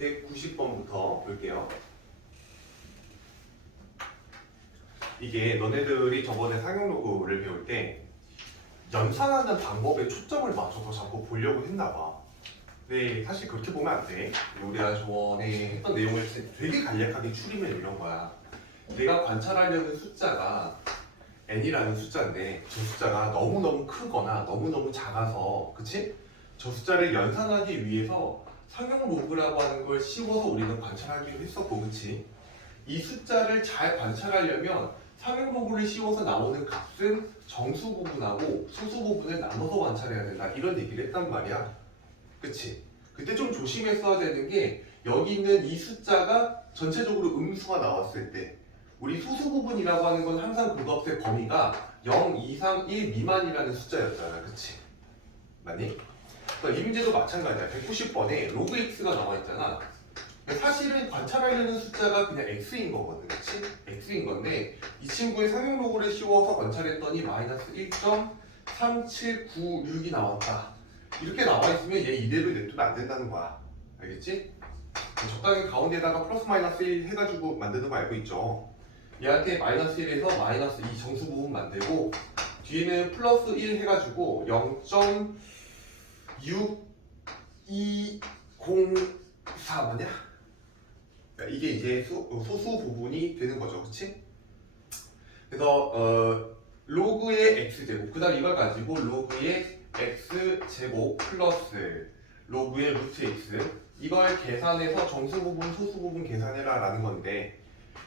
190번부터 볼게요. 이게 너네들이 저번에 상용로그를 배울 때 연산하는 방법에 초점을 맞춰서 자꾸 보려고 했나 봐. 근데 사실 그렇게 보면 안 돼. 우리가 저번에 했던 내용을 되게 간략하게 추리면 이런 거야. 내가 관찰하려는 숫자가 n이라는 숫자인데 저 숫자가 너무너무 크거나 너무너무 작아서, 그치? 저 숫자를 연산하기 위해서 상용 로그라고 하는 걸 씌워서 우리는 관찰하기로 했었고, 그치? 이 숫자를 잘 관찰하려면 상용 로그를 씌워서 나오는 값은 정수 부분하고 소수 부분을 나눠서 관찰해야 된다, 이런 얘기를 했단 말이야. 그치? 그때 좀 조심했어야 되는 게, 여기 있는 이 숫자가 전체적으로 음수가 나왔을 때 우리 소수 부분이라고 하는 건 항상 그 값의 범위가 0 이상 1 미만이라는 숫자였잖아. 그치? 맞니? 그러니까 이 문제도 마찬가지야. 190번에 로그 x가 나와 있잖아. 사실은 관찰하려는 숫자가 그냥 x인 거거든. 그치? x인 건데 이 친구의 상용 로그를 씌워서 관찰했더니 마이너스 1.3796이 나왔다. 이렇게 나와 있으면 얘 이대로 냅두면 안 된다는 거야. 알겠지? 적당히 가운데다가 플러스 마이너스 1 해가지고 만드는 거 알고 있죠? 얘한테 마이너스 1에서 마이너스 2 정수 부분 만들고 뒤에는 플러스 1 해가지고 0.6204 뭐냐? 이게 이제 소수 부분이 되는 거죠. 그치? 그래서 로그의 x제곱, 그 다음 이걸 가지고 로그의 x제곱 플러스 로그의 루트 x, 이걸 계산해서 정수 부분, 소수 부분 계산해라 라는 건데,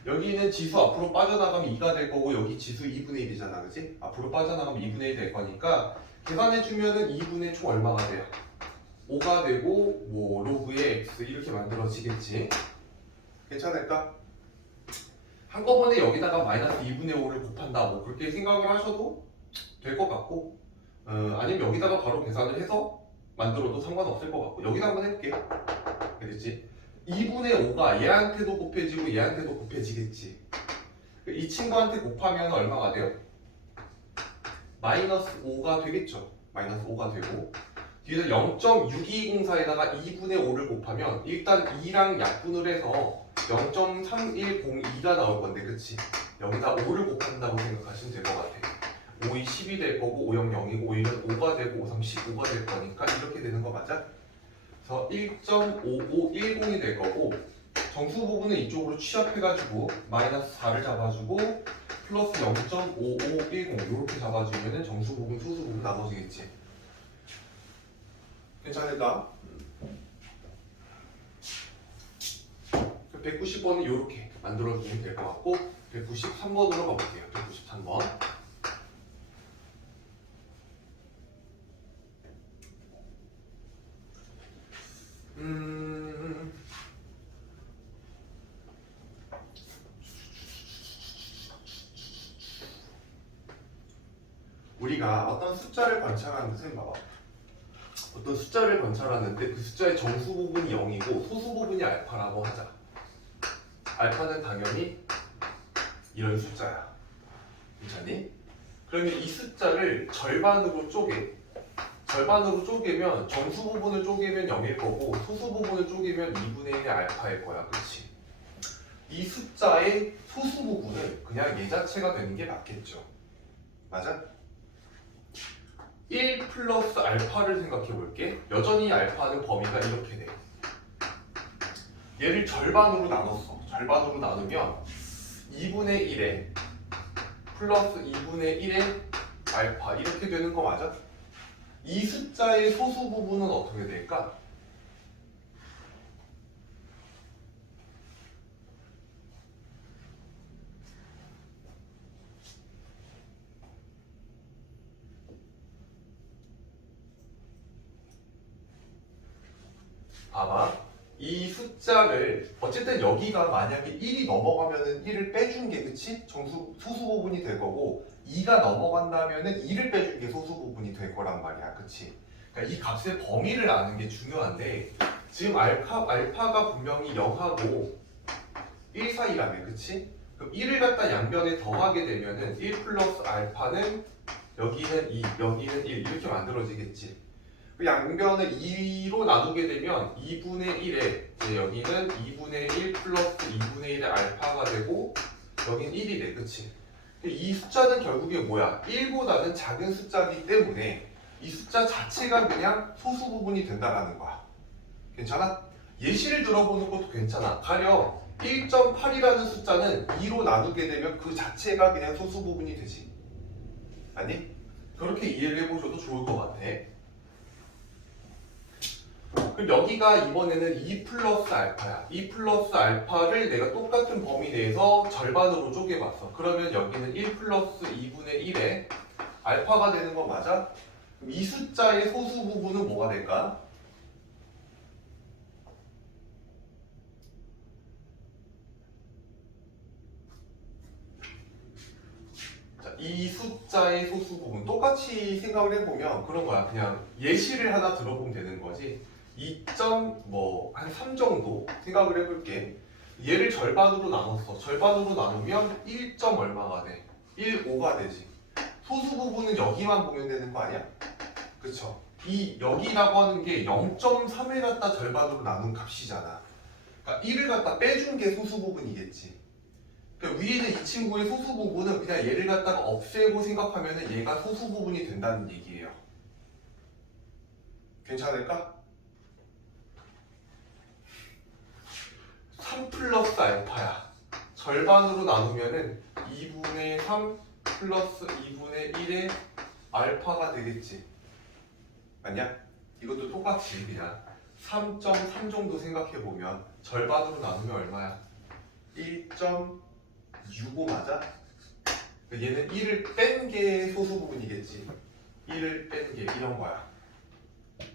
여기 있는 지수 앞으로 빠져나가면 2가 될 거고 여기 지수 2분의 1이잖아. 그치? 앞으로 빠져나가면 2분의 1 될 거니까 계산해주면은 2분의 총 얼마가 돼요? 5가 되고 뭐 로그의 x 이렇게 만들어지겠지? 괜찮을까? 한꺼번에 여기다가 마이너스 2분의 5를 곱한다 뭐 그렇게 생각을 하셔도 될 것 같고, 아니면 여기다가 바로 계산을 해서 만들어도 상관없을 것 같고, 여기다 한번 해볼게. 그랬지? 2분의 5가 얘한테도 곱해지고 얘한테도 곱해지겠지. 이 친구한테 곱하면 얼마가 돼요? 마이너스 5가 되겠죠. 마이너스 5가 되고 뒤에서 0.6204에다가 2분의 5를 곱하면 일단 2랑 약분을 해서 0.3102가 나올 건데, 그치? 여기다 5를 곱한다고 생각하시면 될 것 같아. 5이 10이 될 거고 5 0 0이고 5는 5가 되고 5 3 15가 될 거니까 이렇게 되는 거 맞아? 그래서 1.5510이 될 거고 정수 부분은 이쪽으로 취합해가지고 마이너스 4를 잡아주고 플러스 0.5510 이렇게 잡아주면은 정수 부분, 소수 부분 나눠지겠지. 괜찮을까? 190번은 이렇게 만들어주면 될 것 같고 193번으로 가볼게요. 193번. 우리가 어떤 숫자를 관찰하는데, 선생님 봐봐. 어떤 숫자를 관찰하는데 그 숫자의 정수 부분이 0이고 소수 부분이 알파라고 하자. 알파는 당연히 이런 숫자야. 괜찮니? 그러면 이 숫자를 절반으로 쪼개면 정수 부분을 쪼개면 0일 거고 소수 부분을 쪼개면 2분의 1의 알파일 거야. 그렇지? 이 숫자의 소수 부분은 그냥 얘 자체가 되는 게 맞겠죠. 맞아? 1 플러스 알파를 생각해 볼게. 여전히 알파는 범위가 이렇게 돼. 얘를 절반으로 나눴어. 절반으로 나누면 2분의 1에 플러스 2분의 1의 알파 이렇게 되는 거 맞아? 이 숫자의 소수 부분은 어떻게 될까? 봐봐. 이 숫자를 어쨌든 여기가 만약에 1이 넘어가면은 1을 빼준 게, 그치? 소수 부분이 될 거고 2가 넘어간다면은 2를 빼준 게 소수 부분이 될 거란 말이야. 그치? 그러니까 이 값의 범위를 아는 게 중요한데 지금 알파가 분명히 0하고 1 사이라며. 그치? 그럼 1을 갖다 양변에 더하게 되면은 1 플러스 알파는 여기는 2, 여기는 1 이렇게 만들어지겠지. 그 양변을 2로 나누게 되면 2분의 1에 이제 여기는 2분의 1 플러스 2분의 1의 알파가 되고 여기는 1이 돼. 그치? 이 숫자는 결국에 뭐야? 1보다는 작은 숫자이기 때문에 이 숫자 자체가 그냥 소수 부분이 된다라는 거야. 괜찮아? 예시를 들어보는 것도 괜찮아. 가령 1.8이라는 숫자는 2로 나누게 되면 그 자체가 그냥 소수 부분이 되지. 아니? 그렇게 이해를 해보셔도 좋을 것 같아. 그럼 여기가 이번에는 2 플러스 알파야. 2 플러스 알파를 내가 똑같은 범위 내에서 절반으로 쪼개봤어. 그러면 여기는 1 플러스 2분의 1에 알파가 되는 거 맞아? 그럼 이 숫자의 소수 부분은 뭐가 될까? 자, 이 숫자의 소수 부분 똑같이 생각을 해보면 그런 거야. 그냥 예시를 하나 들어보면 되는 거지. 2한 3 정도 생각을 해볼게. 얘를 절반으로 나눴어. 절반으로 나누면 1. 얼마가 돼? 1,5가 되지. 소수 부분은 여기만 보면 되는 거 아니야? 그쵸? 이 여기라고 하는 게 0.3을 갖다 절반으로 나눈 값이잖아. 그러니까 1을 갖다 빼준 게 소수 부분이겠지. 그러니까 위에 있는 이 친구의 소수 부분은 그냥 얘를 갖다가 없애고 생각하면 얘가 소수 부분이 된다는 얘기예요. 괜찮을까? 3 플러스 알파야. 절반으로 나누면은 2분의 3 플러스 2분의 1의 알파가 되겠지. 맞냐? 이것도 똑같이 그냥 3.3 정도 생각해보면 절반으로 나누면 얼마야? 1.65 맞아? 얘는 1을 뺀 게 소수 부분이겠지. 1을 뺀 게 이런 거야.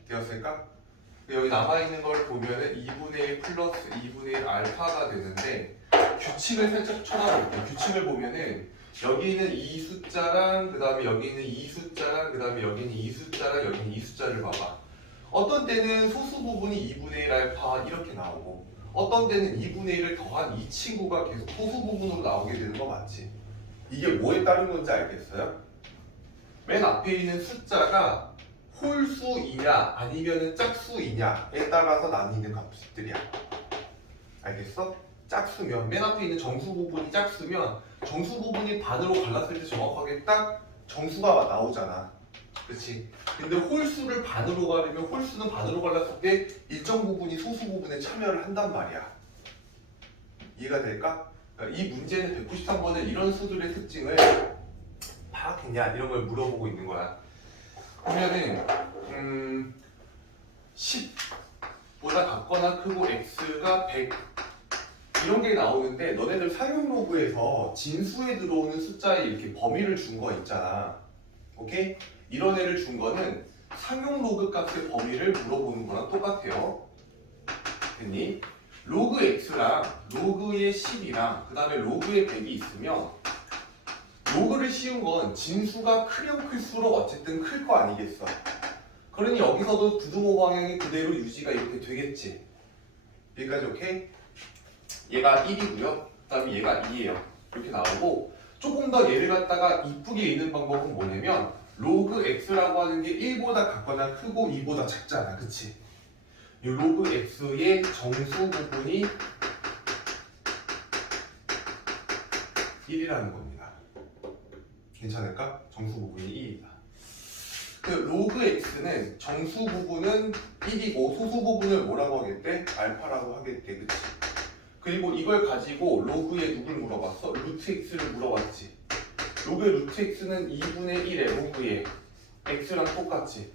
되었을까? 여기 남아있는 걸 보면은 2분의 1 플러스 2분의 1 알파가 되는데 규칙을 살짝 쳐다볼게요. 규칙을 보면은 여기는 이 숫자랑 그 다음에 여기는 이 숫자랑 그 다음에 여기는 이 숫자랑 여기는 이 숫자를 봐봐. 어떤 때는 소수 부분이 2분의 1 알파 이렇게 나오고 어떤 때는 2분의 1을 더한 이 친구가 계속 소수 부분으로 나오게 되는 거 맞지? 이게 뭐에 따른 건지 알겠어요? 맨 앞에 있는 숫자가 홀수이냐 아니면은 짝수이냐에 따라서 나뉘는 값들이야. 알겠어? 짝수면 맨 앞에 있는 정수 부분이 짝수면 정수 부분이 반으로 갈랐을 때 정확하게 딱 정수가 나오잖아. 그렇지? 근데 홀수를 반으로 가려면 홀수는 반으로 갈랐을 때 일정 부분이 소수 부분에 참여를 한단 말이야. 이해가 될까? 그러니까 이 문제는 193번에 이런 수들의 특징을 파악했냐 이런 걸 물어보고 있는 거야. 보면은 10보다 같거나 크고 x가 100 이런 게 나오는데 너네들 사용 로그에서 진수에 들어오는 숫자에 이렇게 범위를 준 거 있잖아. 오케이? 이런 애를 준 거는 상용 로그 값의 범위를 물어보는 거랑 똑같아요. 됐니? 로그 x랑 로그의 10이랑 그 다음에 로그의 100이 있으면 로그를 씌운 건 진수가 크면 클수록 어쨌든 클 거 아니겠어. 그러니 여기서도 부등호 방향이 그대로 유지가 이렇게 되겠지. 여기까지 오케이? 얘가 1이고요. 그 다음에 얘가 2예요. 이렇게 나오고 조금 더 얘를 갖다가 이쁘게 읽는 방법은 뭐냐면 로그 x라고 하는 게 1보다 같거나 크고 2보다 작잖아. 그치? 이 로그 x의 정수 부분이 1이라는 겁니다. 괜찮을까? 정수 부분이 1이다. 그 로그 x는 정수 부분은 1이고 소수 부분을 뭐라고 하겠대? 알파라고 하겠대. 그치? 그리고 이걸 가지고 로그에 누굴 물어봤어? 루트 x를 물어봤지. 로그의 루트 x는 2분의 1의 로그의 x랑 똑같지.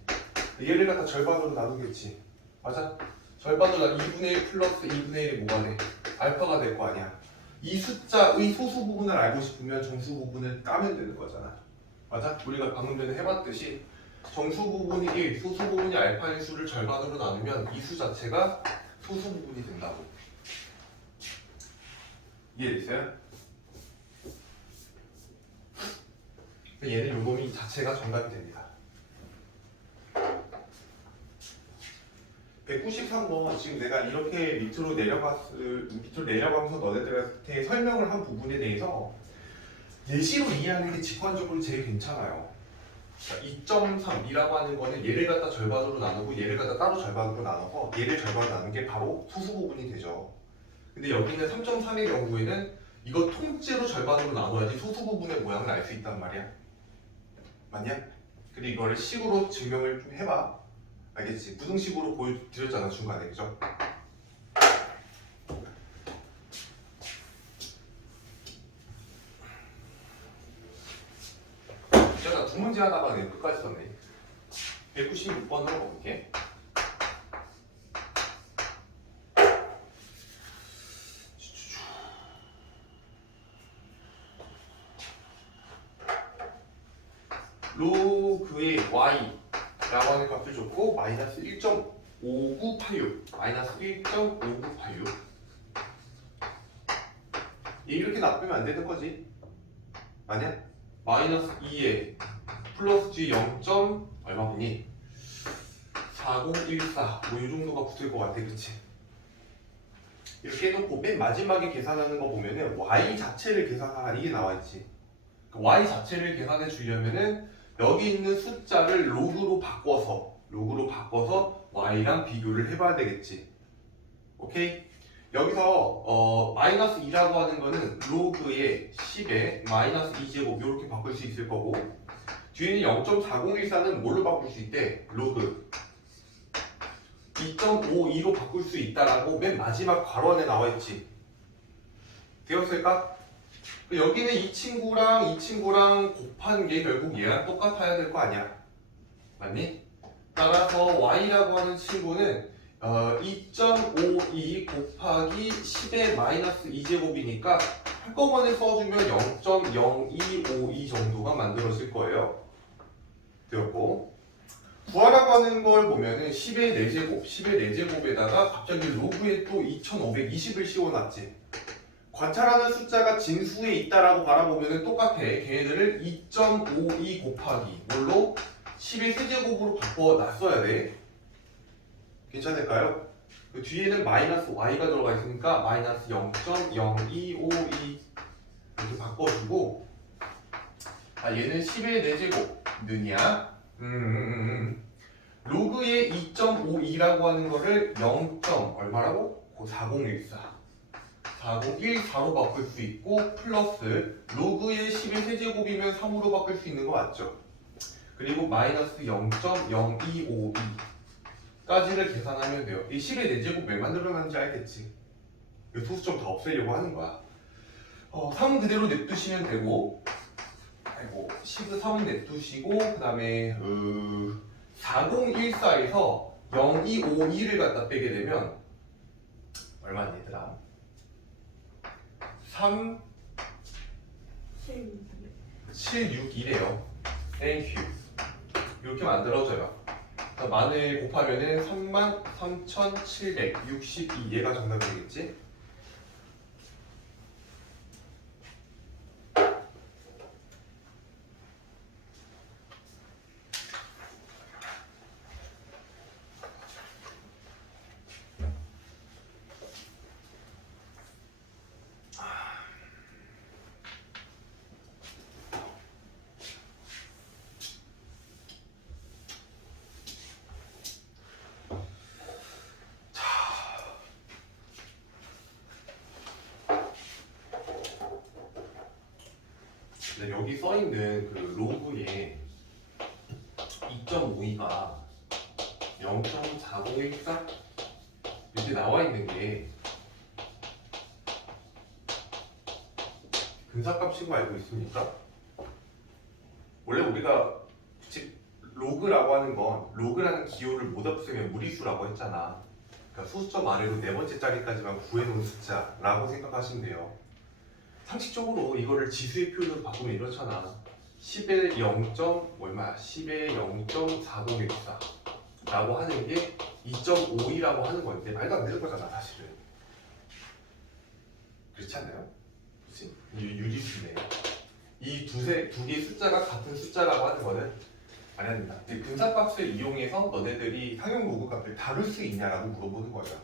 얘를 갖다 절반으로 나누겠지. 맞아? 절반으로 2분의 1 플러스 2분의 1이 뭐가 돼? 알파가 될 거 아니야. 이 숫자의 소수 부분을 알고 싶으면 정수 부분을 까면 되는 거잖아. 맞아? 우리가 방금 전에 해봤듯이 정수 부분이 1, 소수 부분이 알파인 수를 절반으로 나누면 이 수 자체가 소수 부분이 된다고. 이해됐어요? 얘는 요놈이 자체가 정답이 됩니다. 193번 지금 내가 이렇게 밑으로 내려가면서 너네들한테 설명을 한 부분에 대해서 예시로 이해하는 게 직관적으로 제일 괜찮아요. 자, 2.3이라고 하는 거는 얘를 갖다 절반으로 나누고 얘를 갖다 따로 절반으로 나눠서 얘를 절반으로 나눈 게 바로 소수 부분이 되죠. 근데 여기 있는 3.3의 경우에는 이거 통째로 절반으로 나눠야지 소수 부분의 모양을 알 수 있단 말이야. 맞냐? 근데 이거를 식으로 증명을 좀 해봐. 알겠지? 부등식으로 보여드렸잖아 중간에, 그죠? 나 두 문제 하다가 그냥 끝까지 썼네. 196번으로 가볼게. 로그의 y라고 하는 값을 줬고 마이너스 1.5986 마이너스 1.5986 이렇게 놔두면 안 되는 거지. 아니야? 마이너스 2에 플러스 g 0. 얼마분이? 4014 뭐 이 정도가 붙을 것 같아, 그치? 이렇게 해놓고 맨 마지막에 계산하는 거 보면은 y 자체를 계산하는 이게 나와있지. y 자체를 계산해 주려면은 여기 있는 숫자를 로그로 바꿔서 y랑 비교를 해봐야 되겠지. 오케이? 여기서 마이너스 2라고 하는 거는 로그의 10에 마이너스 2제곱 이렇게 바꿀 수 있을 거고, 뒤에는 0.4014는 뭘로 바꿀 수 있대? 로그 2.52로 바꿀 수 있다라고 맨 마지막 괄호 안에 나와있지. 되었을까? 여기는 이 친구랑 곱한 게 결국 얘랑 똑같아야 될 거 아니야. 맞니? 따라서 y라고 하는 친구는 2.52 곱하기 10의 마이너스 2제곱이니까 한꺼번에 써주면 0.0252 정도가 만들어질 거예요. 되었고, 구하라고 하는 걸 보면은 10의 4제곱, 10의 4제곱에다가 갑자기 로그에 또 2520을 씌워놨지. 관찰하는 숫자가 진수에 있다라고 바라보면 똑같아. 걔네들을 2.52 곱하기 뭘로? 10의 세제곱으로 바꿔놨어야 돼. 괜찮을까요? 그 뒤에는 마이너스 y가 들어가 있으니까 마이너스 0.0252 이렇게 바꿔주고, 얘는 10의 4제곱 느냐? 로그의 2.52라고 하는 거를 0. 얼마라고? 4014 4014로 바꿀 수 있고, 플러스 로그의 10의 세제곱이면 3으로 바꿀 수 있는 거 맞죠? 그리고 마이너스 0.0252까지를 계산하면 돼요. 이 10의 4제곱 왜 만들어놨는지 알겠지? 이 소수 좀 다 없애려고 하는 거야. 3은 그대로 냅두시면 되고, 10은 3은 냅두시고, 그 다음에 4014에서 0252를 갖다 빼게 되면 얼마니 얘들아? 3 761이에요. 땡큐. 이렇게 만들어져요. 만을 곱하면은 33,762 얘가 정답이 되겠지? 네, 여기 써있는 그 로그에 2.52가 0.4014 이렇게 나와 있는 게 근사값인 거 알고 있습니까? 원래 우리가 즉 로그라고 하는 건 로그라는 기호를 못 없애면 무리수라고 했잖아. 그러니까 소수점 아래로 네 번째 자리까지만 구해놓은 숫자라고 생각하시면 돼요. 상식적으로 이거를 지수의 표현으로 바꾸면 이렇잖아. 10의 0. 얼마야? 10의 0.4014 라고 하는 게 2.52라고 하는 건데 말도 안 되는 거잖아 사실은. 그렇지 않나요? 그렇지? 유리수네. 이 두 개의 숫자가 같은 숫자라고 하는 거는 아닙니다. 근사값을 이용해서 너네들이 상용 로그 값을 다룰 수 있냐라고 물어보는 거야.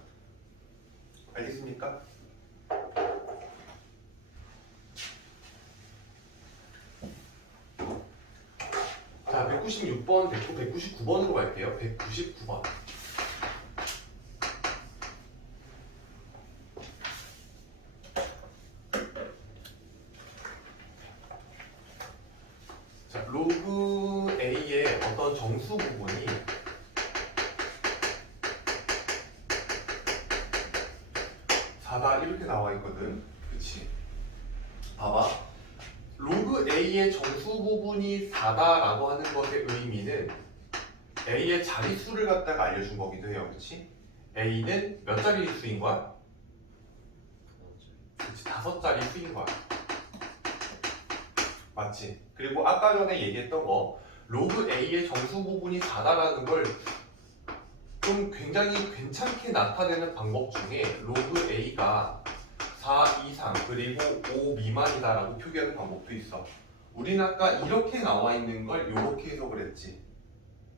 알겠습니까? 자, 196번 됐고 199번으로 갈게요. 199번. 자, 로그 A의 어떤 정수 부분이 다 이렇게 나와 있거든. 그치? 봐봐. 로그 A의 정수 부분이 4다라고 하는 것의 의미는 A의 자리수를 갖다가 알려준 거기도 해요. 그치? A는 몇 자리 수인 거야? 그치, 5자리 수인 거야. 맞지? 그리고 아까 전에 얘기했던 거 로그 A의 정수 부분이 4다라는 걸 좀 굉장히 괜찮게 나타내는 방법 중에 로그 A가 4 이상 그리고 5 미만이다라고 표기하는 방법도 있어. 우린 아까 이렇게 나와 있는 걸 이렇게 해석을 했지.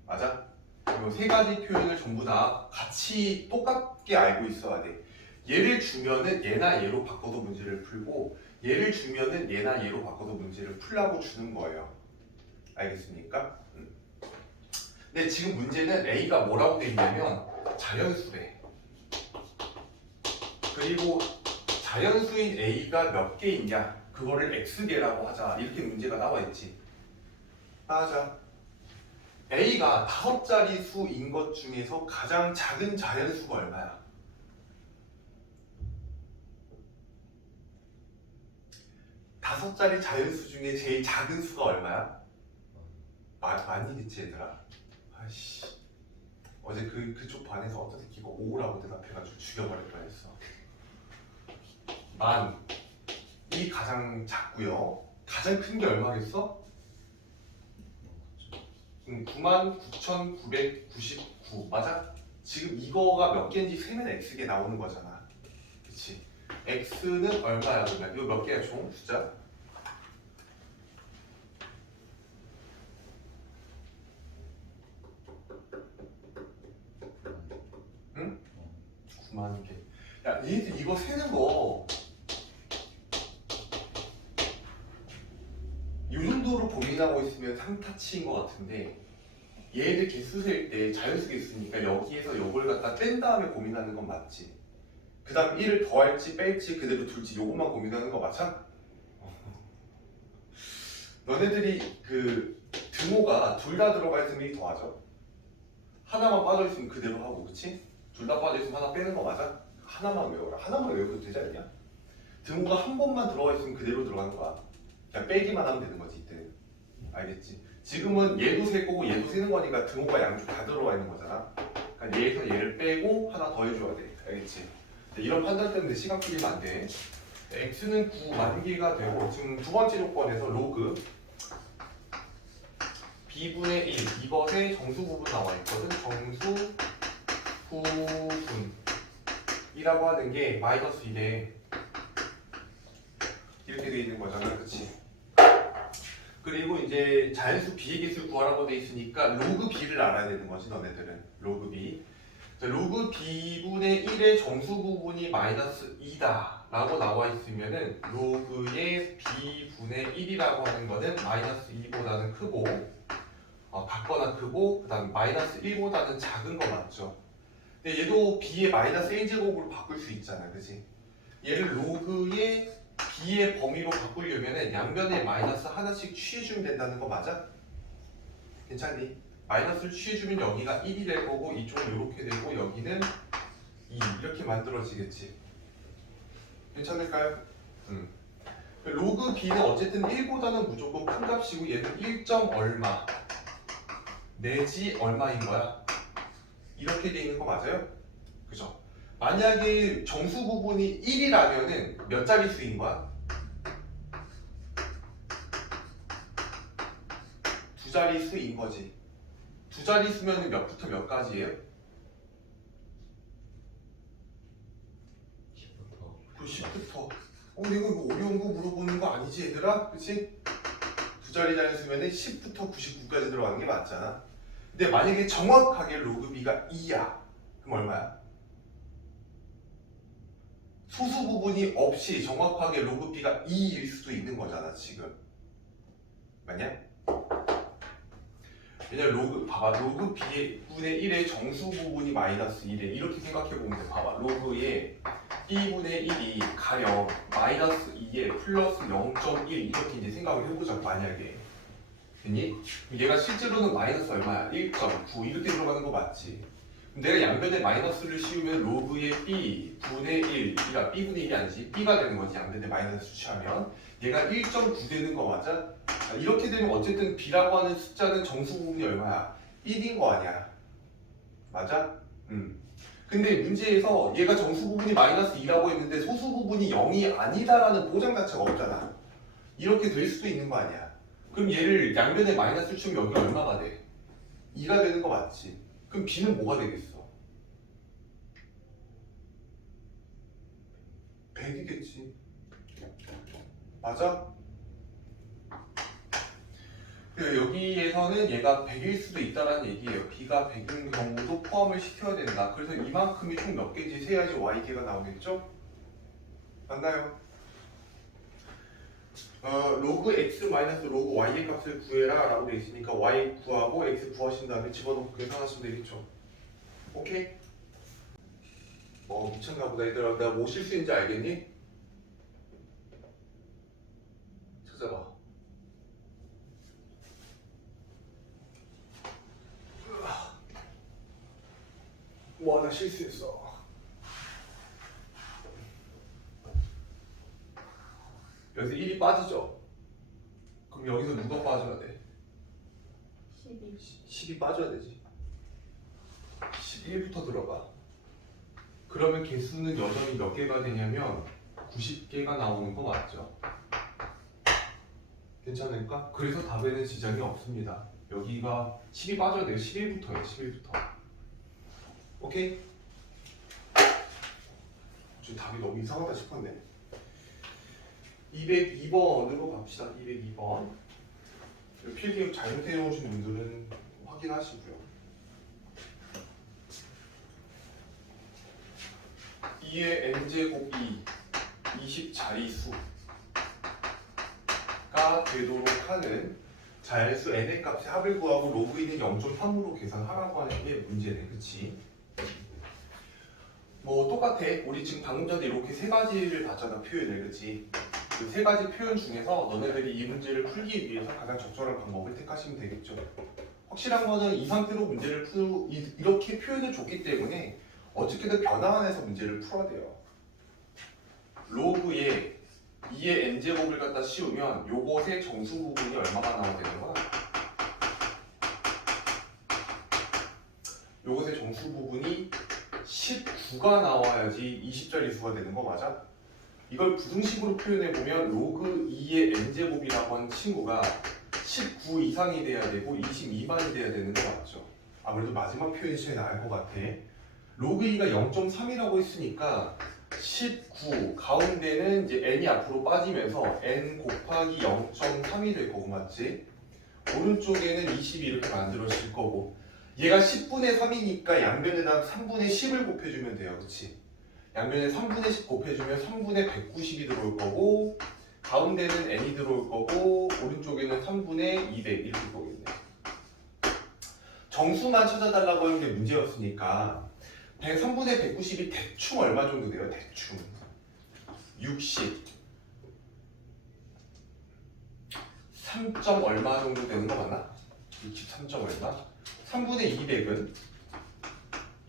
맞아? 이 세 가지 표현을 전부 다 같이 똑같게 알고 있어야 돼. 얘를 주면은 얘나 얘로 바꿔도 문제를 풀고 얘를 주면은 얘나 얘로 바꿔도 문제를 풀라고 주는 거예요. 알겠습니까? 근데 지금 문제는 A가 뭐라고 돼 있냐면 자연수래. 그리고 자연수인 A가 몇 개 있냐? 그거를 X개라고 하자. 이렇게 문제가 나와 있지. 맞아. A가 5자리 수인 것 중에서 가장 작은 자연수가 얼마야? 5자리 자연수 중에 제일 작은 수가 얼마야? 만이겠지 얘들아. 아이씨. 어제 그쪽 반에서 어떤 새끼가 5라고 대답해가지고 죽여버릴 뻔했어. 만이 가장 작고요. 가장 큰 게 얼마겠어? 99,999 맞아? 지금 이거가 몇 개인지 세면 X개 나오는 거잖아. 그치? X는 얼마야 그러면? 이거 몇 개야 총? 숫자? 응? 9만 개. 야, 얘들 이거 세는 거 이 정도로 고민하고 있으면 상타치인 것 같은데 얘들 개수 셀 때 자연수 개수니까 여기에서 요걸 갖다 뺀 다음에 고민하는 건 맞지. 그 다음 1을 더할지 뺄지 그대로 둘지 요것만 고민하는 거 맞아? 너네들이 그 등호가 둘 다 들어가 있으면 1 더하죠? 하나만 빠져있으면 그대로 하고 그치? 둘 다 빠져있으면 하나 빼는 거 맞아? 하나만 외워라. 하나만 외워도 되지 않냐? 등호가 한 번만 들어가 있으면 그대로 들어가는 거야. 그냥 빼기만 하면 되는 거지 이때는. 알겠지? 지금은 얘도 셀 거고 얘도 세는 거니까 등호가 양쪽 다 들어가 있는 거잖아. 그러니까 얘에서 얘를 빼고 하나 더 해줘야 돼. 알겠지? 이런 판단 때문에 시간 끌리면 안 돼. x는 9만 개가 되고 지금 두 번째 조건에서 로그 b분의 1 이것의 정수 부분 나와 있거든. 정수 부분이라고 하는 게 마이너스 1에 이렇게 돼 있는 거잖아. 그렇지? 그리고 이제 자연수 b의 개수를 구하라고 돼 있으니까 로그 b를 알아야 되는 거지 너네들은. 로그 b. 자, 로그 b분의 1의 정수 부분이 마이너스 2다 라고 나와 있으면은 로그의 b분의 1이라고 하는 거는 마이너스 2보다는 크고 같거나 크고 그 다음 마이너스 1보다는 작은 거 맞죠? 근데 얘도 b의 마이너스 1제곱으로 바꿀 수 있잖아. 그치? 얘를 로그의 b의 범위로 바꾸려면은 양변에 마이너스 하나씩 취해주면 된다는 거 맞아? 괜찮니? 마이너스를 취해주면 여기가 1이 될 거고 이쪽은 이렇게 되고 여기는 2 이렇게 만들어지겠지. 괜찮을까요? 로그 b는 어쨌든 1보다는 무조건 큰 값이고 얘는 1. 얼마 내지 얼마인 거야. 이렇게 돼 있는 거 맞아요? 그죠? 만약에 정수 부분이 1이라면은 몇 자리 수인 거야? 2자리 수인 거지. 2자리 수면 몇부터 몇까지예요? 10부터. 내가 이거 어려운 거 물어보는 거 아니지 얘들아? 그치? 2자리 자연수면은 10부터 99까지 들어가는 게 맞잖아. 근데 만약에 정확하게 로그 b가 2야. 그럼 얼마야? 소수 부분이 없이 정확하게 로그 b가 2일 수도 있는 거잖아 지금. 맞냐? 왜냐면 봐봐 로그 b분의 1의 정수 부분이 마이너스 1에 이렇게 생각해 보면 돼. 봐봐 로그의 b분의 1이 가령 마이너스 2에 플러스 0.1 이렇게 이제 생각을 해보자고. 만약에 됐니? 얘가 실제로는 마이너스 얼마야? 1.9 이렇게 들어가는 거 맞지? 내가 양변에 마이너스를 씌우면 로그의 b분의 1이가 b분의 1이 아니지 b가 되는 거지. 양변에 마이너스 취하면 얘가 1.9 되는 거 맞아? 이렇게 되면 어쨌든 b라고 하는 숫자는 정수 부분이 얼마야? 1인 거 아니야? 맞아? 근데 문제에서 얘가 정수 부분이 마이너스 2라고 했는데 소수 부분이 0이 아니다라는 보장 자체가 없잖아. 이렇게 될 수도 있는 거 아니야? 그럼 얘를 양변에 마이너스 치면 여기 얼마가 돼? 2가 되는 거 맞지? 그럼 b는 뭐가 되겠어? 100이겠지. 맞아? 여기에서는 얘가 100일 수도 있다는 얘기예요. b가 100인 경우도 포함을 시켜야 된다. 그래서 이만큼이 총 몇 개인지 세야지 y개가 나오겠죠? 맞나요? 로그 x 마이너스 로그 y의 값을 구해라 라고 돼 있으니까 y 구하고 x 구하신 다음에 집어넣고 계산하시면 되겠죠. 오케이? 미쳤나 보다 얘들아. 내가 뭐 실수인지 알겠니? 찾아봐. 와, 나 실수했어. 여기서 1이 빠지죠? 그럼 여기서 누가 빠져야 돼? 10이 빠져야 되지. 11부터 들어가. 그러면 개수는 여전히 몇 개가 되냐면 90개가 나오는 거 맞죠? 괜찮을까? 그래서 답에는 지장이 없습니다. 여기가 10이 빠져야 돼요. 11부터예요. 11부터. 오케이? 지금 답이 너무 이상하다 싶었네. 202번으로 갑시다. 202번. 필기 잘못해 놓으신 분들은 확인하시고요. 2의 n제곱 20자리수가 되도록 하는 자연수 n의 값의 합을 구하고 로그인은 0.3으로 계산하라고 하는 게 문제네. 그치? 똑같아. 우리 지금 방금 전에 이렇게 세 가지를 봤잖아. 표현을. 그치? 그 세 가지 표현 중에서 너네들이 이 문제를 풀기 위해서 가장 적절한 방법을 택하시면 되겠죠. 확실한 거는 이 상태로 문제를 이렇게 표현을 줬기 때문에 어떻게든 변화 안에서 문제를 풀어야 돼요. 로그에 2의 n제곱을 갖다 씌우면 요것의 정수 부분이 얼마가 나와야 되는 거야? 요것의 정수 부분이 19가 나와야지 20자리수가 되는 거 맞아? 이걸 부등식으로 표현해보면 로그 2의 n제곱이라고 하는 친구가 19 이상이 돼야 되고 20 미만이 돼야 되는 거 맞죠? 아무래도 마지막 표현이 제일 나을 것 같아. 로그 2가 0.3이라고 했으니까 19 가운데는 이제 n이 앞으로 빠지면서 n 곱하기 0.3이 될 거고 맞지? 오른쪽에는 20이 이렇게 만들어질 거고 얘가 10분의 3이니까 양변에다 3분의 10을 곱해주면 돼요. 그치? 양변에 3분의 10 곱해주면 3분의 190이 들어올 거고 가운데는 n이 들어올 거고 오른쪽에는 3분의 200 이렇게 보겠네. 정수만 찾아달라고 하는 게 문제였으니까 3분의 190이 대충 얼마 정도 돼요? 대충 60 3점 얼마 정도 되는 거 맞나? 63점 얼마? 3분의 200은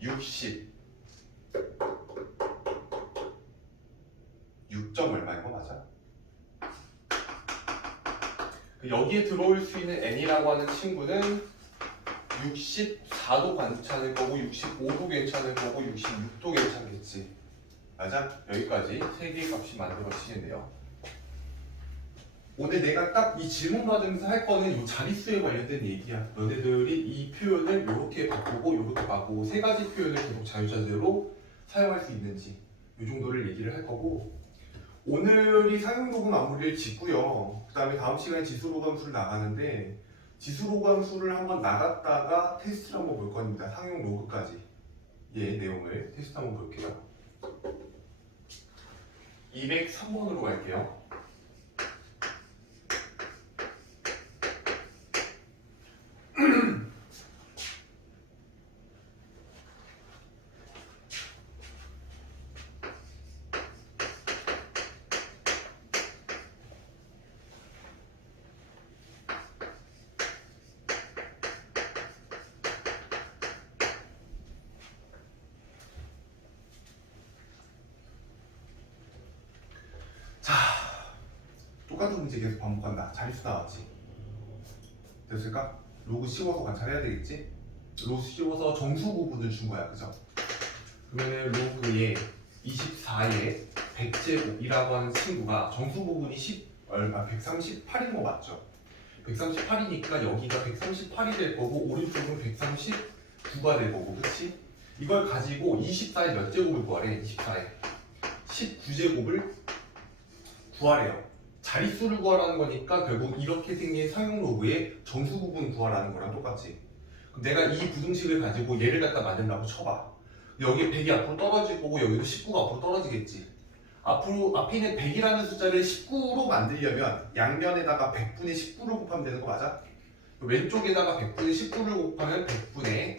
60 6점 얼마인 거 맞아? 여기에 들어올 수 있는 n이라고 하는 친구는 64도 괜찮을 거고 65도 괜찮을 거고 66도 괜찮겠지. 맞아? 여기까지 3개의 값이 만들어지겠네요. 오늘 내가 딱 이 질문 받으면서 할 거는 이 자릿수에 관련된 얘기야. 너네들이 이 표현을 이렇게 바꾸고 이렇게 바꾸고 세 가지 표현을 계속 자유자재로 사용할 수 있는지 이 정도를 얘기를 할 거고 오늘이 사용로그 마무리를 짓고요. 그 다음에 다음 시간에 지수로감수를 나가는데 지수로감수를 한번 나갔다가 테스트를 한번 볼 겁니다. 상용 로그까지 예 내용을 테스트 한번 볼게요. 203번으로 갈게요. 똑같은 문제 계속 반복한다. 자릿수 나왔지. 됐을까? 로그 씌워서 관찰해야 되겠지? 로그 씌워서 정수 부분을 준 거야. 그죠? 그러면은 로그에 24에 100제곱이라고 하는 친구가 정수 부분이 138인 거 맞죠? 138이니까 여기가 138이 될 거고 오른쪽은 139가 될 거고, 그치? 이걸 가지고 24에 몇 제곱을 구하래? 24에 19제곱을 구하래요. 자릿수를 구하라는 거니까 결국 이렇게 생긴 상용 로그의 정수 부분 구하라는 거랑 똑같지. 그럼 내가 이 부등식을 가지고 얘를 갖다 만들라고 쳐봐. 여기 100이 앞으로 떨어질 거고 여기도 19가 앞으로 떨어지겠지. 앞으로 앞에 있는 100이라는 숫자를 19로 만들려면 양면에다가 100분의 19를 곱하면 되는 거 맞아? 왼쪽에다가 100분의 19를 곱하면 100분의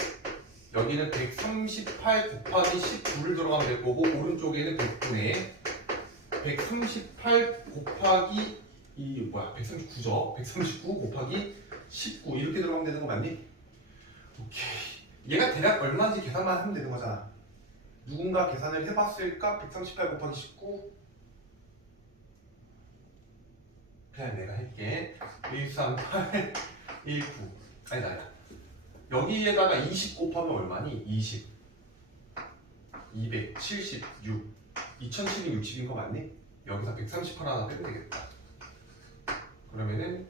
여기는 138 곱하기 19를 들어가면 될 거고 오른쪽에는 100분의 138 곱하기 139죠? 139 곱하기 19 이렇게 들어가면 되는 거 맞니? 오케이. 얘가 대략 얼마인지 계산만 하면 되는 거잖아. 누군가 계산을 해봤을까? 138 곱하기 19 그냥 내가 할게. 138 19 아니다 여기에다가 20 곱하면 얼마니? 20 276 2760인 거 맞니? 여기서 138 하나 빼면 되겠다. 그러면은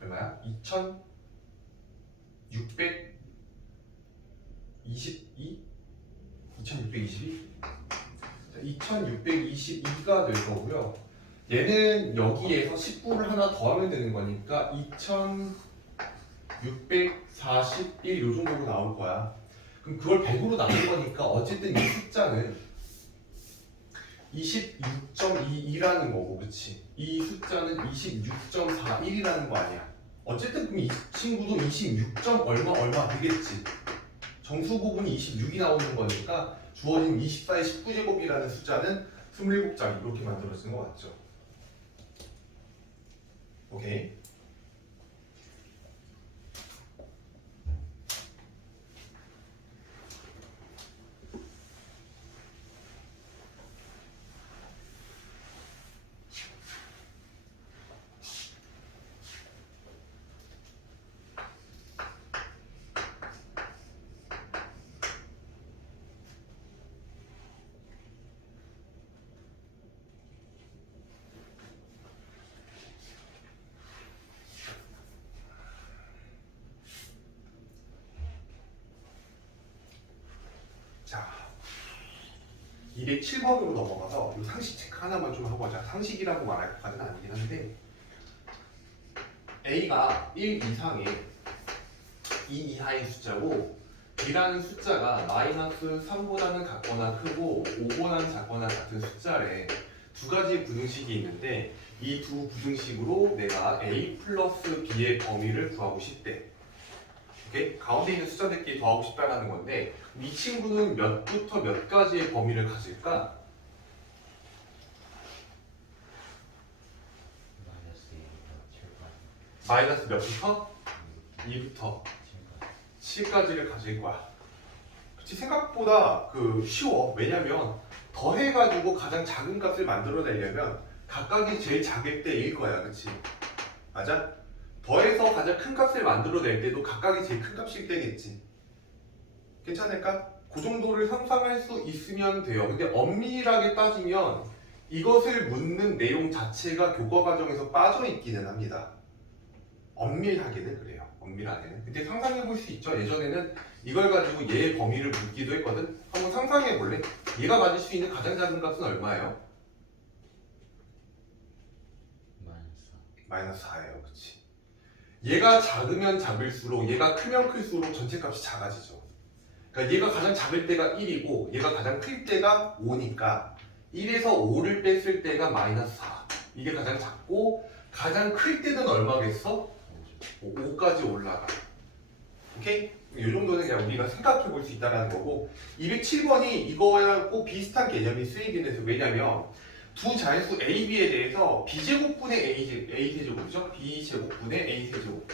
얼마야? 2622? 2622? 자, 2622가 될 거고요. 얘는 여기에서 19를 하나 더하면 되는 거니까 2641 요 정도로 나올 거야. 그럼 그걸 100으로 나눈 거니까 어쨌든 이 숫자는 26.22라는 거고, 그치? 이 숫자는 26.41이라는 거 아니야. 어쨌든 그럼 이 친구도 26. 얼마 되겠지. 정수 부분이 26이 나오는 거니까 주어진 24의 19제곱이라는 숫자는 27자리 이렇게 만들어지는 거 맞죠? 오케이. 자, 207번으로 넘어가서 이 상식 체크 하나만 좀 하고 하자. 상식이라고 말할 것까지는 아니긴 한데 A가 1 이상의 2 이하의 숫자고 B라는 숫자가 마이너스 3보다는 같거나 크고 5보다는 작거나 같은 숫자래. 두 가지의 부등식이 있는데 이 두 부등식으로 내가 A 플러스 B의 범위를 구하고 싶대. 오케이? 가운데 있는 숫자들끼리 더하고 싶다라는 건데 이 친구는 몇부터 몇 가지의 범위를 가질까? 마이너스 몇부터? 2부터 7까지를 가질 거야. 그치? 생각보다 쉬워. 왜냐면 더해가지고 가장 작은 값을 만들어내려면 각각이 제일 작을 때일 거야. 그치? 맞아? 더해서 가장 큰 값을 만들어낼 때도 각각이 제일 큰 값일 때겠지. 괜찮을까? 그 정도를 상상할 수 있으면 돼요. 근데 엄밀하게 따지면 이것을 묻는 내용 자체가 교과 과정에서 빠져 있기는 합니다. 엄밀하게는 그래요. 엄밀하게는. 근데 상상해 볼 수 있죠. 예전에는 이걸 가지고 얘의 범위를 묻기도 했거든. 한번 상상해 볼래? 얘가 가질 수 있는 가장 작은 값은 얼마예요? 마이너스 4예요. 그치? 얘가 작으면 작을수록 얘가 크면 클수록 전체 값이 작아지죠. 그러니까 얘가 가장 작을 때가 1이고 얘가 가장 클 때가 5니까 1에서 5를 뺐을 때가 마이너스 4. 이게 가장 작고 가장 클 때는 얼마겠어? 5까지 올라가. 오케이? 이 정도는 그냥 우리가 생각해 볼 수 있다는 거고 207번이 이거하고 비슷한 개념이 쓰이긴 해서 왜냐면 두 자연수 A, B에 대해서 B제곱분의 A세제곱이죠? B제곱분의 A세제곱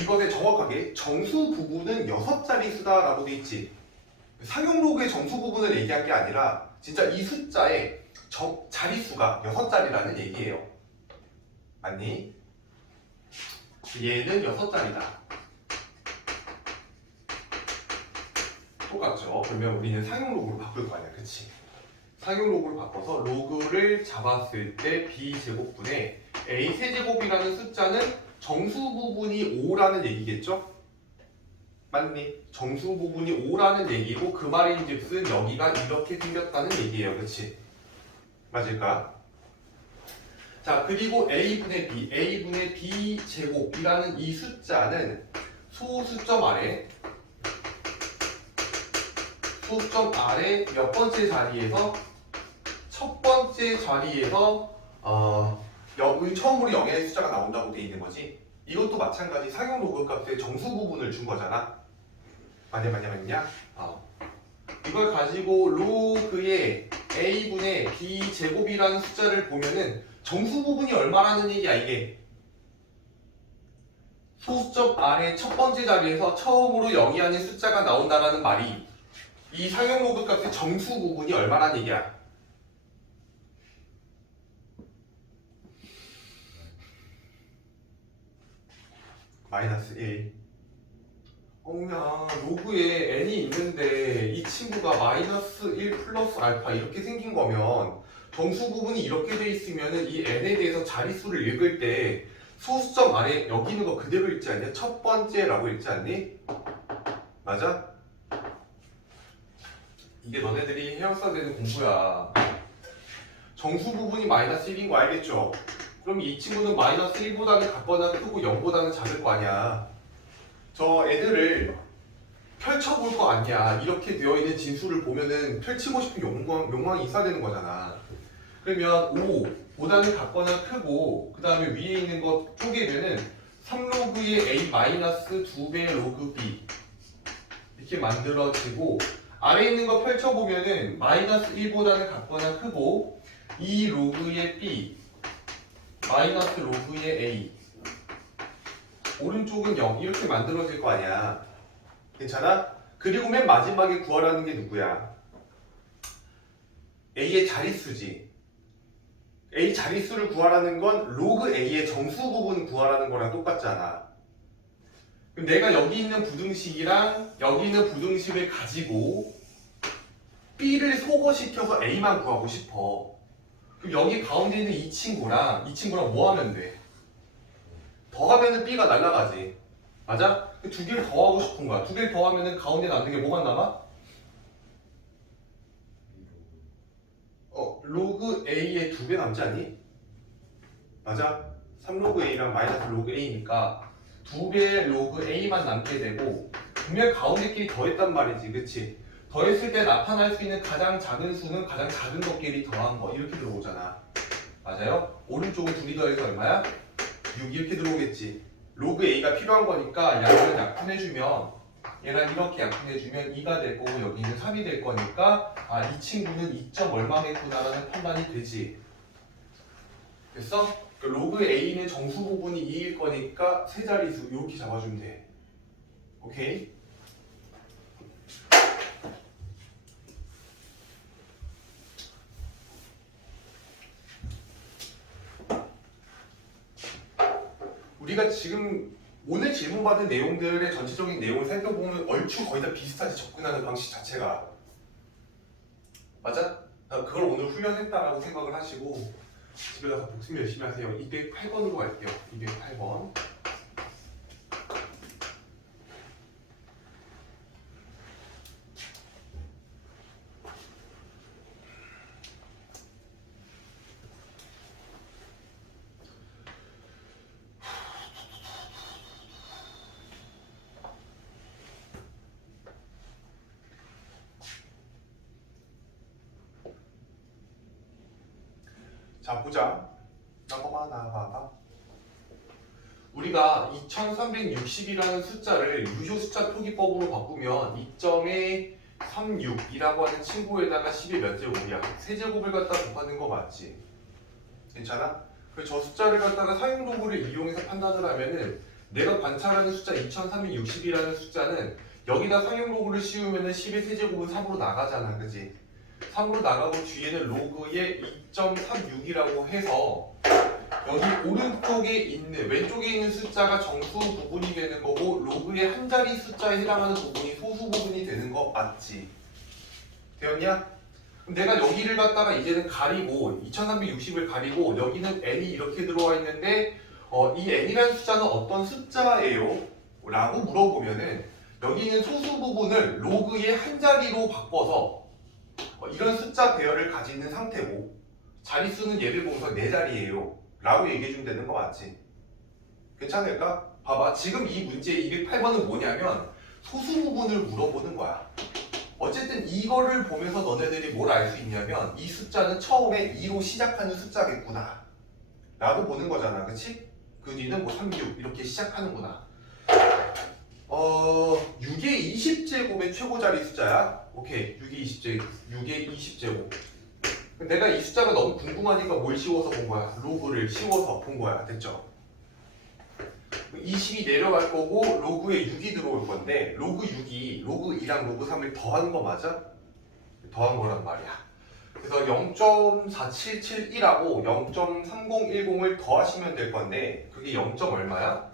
이것에 정확하게 정수 부분은 6자리 수다라고 돼 있지. 상용로그의 정수 부분을 얘기한 게 아니라 진짜 이 숫자의 자리수가 6자리라는 얘기예요. 아니 얘는 6자리다. 똑같죠? 그러면 우리는 상용 로그로 바꿀 거 아니야, 그치? 상용 로그를 바꿔서 로그를 잡았을 때 b제곱분의 a 세제곱이라는 숫자는 정수 부분이 5라는 얘기겠죠? 맞니? 정수 부분이 5라는 얘기고 그 말인즉슨 여기가 이렇게 생겼다는 얘기예요, 그치? 맞을까? 자, 그리고 a분의 b 제곱이라는 이 숫자는 소수점 아래 몇 번째 자리에서 첫 번째 자리에서 여기 처음으로 0의 숫자가 나온다고 돼 있는 거지. 이것도 마찬가지 상용 로그 값의 정수 부분을 준 거잖아. 맞냐? 이걸 가지고 로그의 a분의 b 제곱이라는 숫자를 보면은 정수 부분이 얼마라는 얘기야 이게. 소수점 아래 첫 번째 자리에서 처음으로 0이 아닌 숫자가 나온다라는 말이 이 상용 로그 값의 정수 부분이 얼마라는 얘기야. 마이너스 1. 야, 로그에 n이 있는데 이 친구가 마이너스 1 플러스 알파 이렇게 생긴 거면 정수 부분이 이렇게 돼 있으면은 이 n에 대해서 자릿수를 읽을 때 소수점 아래 여기 있는 거 그대로 읽지 않냐? 첫 번째라고 읽지 않니? 맞아? 이게 너네들이 해왔어야 되는 공부야. 정수 부분이 마이너스 1인 거 알겠죠? 그럼 이 친구는 마이너스 1보다는 같거나 크고 0보다는 작을 거 아니야. 저 애들을 펼쳐볼 거 아니야. 이렇게 되어 있는 진수를 보면은 펼치고 싶은 욕망이 있어야 되는 거잖아. 그러면 5보다는 같거나 크고 그 다음에 위에 있는 거 쪼개면은 3로그의 a 마이너스 2배 로그 b 이렇게 만들어지고 아래 있는 거 펼쳐보면은 마이너스 1보다는 같거나 크고 2로그의 b 마이너스 로그의 a 오른쪽은 0 이렇게 만들어질 거 아니야. 괜찮아? 그리고 맨 마지막에 구하라는 게 누구야? a의 자릿수지. a 자릿수를 구하라는 건 로그 a의 정수 부분 구하라는 거랑 똑같잖아. 그럼 내가 여기 있는 부등식이랑 여기 있는 부등식을 가지고 b를 소거시켜서 a만 구하고 싶어. 그럼 여기 가운데 있는 이 친구랑 뭐 하면 돼? 더하면은 b가 날라가지. 맞아? 두 개를 더하고 싶은 거야. 두 개를 더하면은 가운데 남는 게 뭐가 남아? 로그 a의 2배 남지 않니? 맞아? 3로그 a랑 마이너스 로그 a니까 2배의 로그 a만 남게 되고 분명 가운데끼리 더했단 말이지, 그치? 더했을 때 나타날 수 있는 가장 작은 수는 가장 작은 것끼리 더한 거 이렇게 들어오잖아. 맞아요? 오른쪽은 둘이 더해서 얼마야? 6 이렇게 들어오겠지. 로그 a가 필요한 거니까 양을 약분해주면 얘랑 이렇게 약분해주면 2가 될 거고 여기는 3이 될 거니까 이 친구는 2점 얼마겠구나라는 판단이 되지. 됐어? 로그 a는 정수 부분이 2일 거니까 세 자릿수 이렇게 잡아주면 돼. 오케이? 우리가 지금 오늘 질문받은 내용들의 전체적인 내용을 살펴보면 얼추 거의 다 비슷하지, 접근하는 방식 자체가. 맞아? 그걸 오늘 훈련했다라고 생각을 하시고 집에 가서 복습 열심히 하세요. 208번으로 갈게요. 208번. 자, 보자. 나가봐. 우리가 2360이라는 숫자를 유효 숫자 표기법으로 바꾸면 2.36이라고 하는 친구에다가 10의 몇 제곱이야? 세제곱을 갖다 곱하는 거 맞지? 괜찮아? 그래서 저 숫자를 갖다가 사용 도구를 이용해서 판단을 하면은 내가 관찰하는 숫자 2360이라는 숫자는 여기다 사용 로그를 씌우면은 10의 세제곱은 3으로 나가잖아, 그지? 3으로 나가고 뒤에는 로그의 2.36이라고 해서 여기 오른쪽에 있는 왼쪽에 있는 숫자가 정수 부분이 되는 거고 로그의 한 자리 숫자에 해당하는 부분이 소수 부분이 되는 거 맞지? 되었냐? 그럼 내가 여기를 갖다가 이제는 가리고 2360을 가리고 여기는 n이 이렇게 들어와 있는데 이 n이라는 숫자는 어떤 숫자예요? 라고 물어보면은 여기 있는 소수 부분을 로그의 한 자리로 바꿔서 이런 숫자 배열을 가지는 상태고 자릿수는 예를 보면서 4자리예요 라고 얘기해주면 되는 거 맞지? 괜찮을까? 봐봐 지금 이 문제의 208번은 뭐냐면 소수 부분을 물어보는 거야. 어쨌든 이거를 보면서 너네들이 뭘 알 수 있냐면 이 숫자는 처음에 2로 시작하는 숫자겠구나 라고 보는 거잖아. 그치? 그 뒤는 뭐 3, 6 이렇게 시작하는구나. 6의 20제곱의 최고 자리 숫자야. 오케이 6의 20제곱. 내가 이 숫자가 너무 궁금하니까 뭘 씌워서 본 거야? 로그를 씌워서 본 거야. 됐죠? 20이 내려갈 거고 로그에 6이 들어올 건데 로그 6이 로그 2랑 로그 3을 더한 거 맞아? 더한 거란 말이야. 그래서 0.4771하고 0.3010을 더하시면 될 건데 그게 0. 얼마야?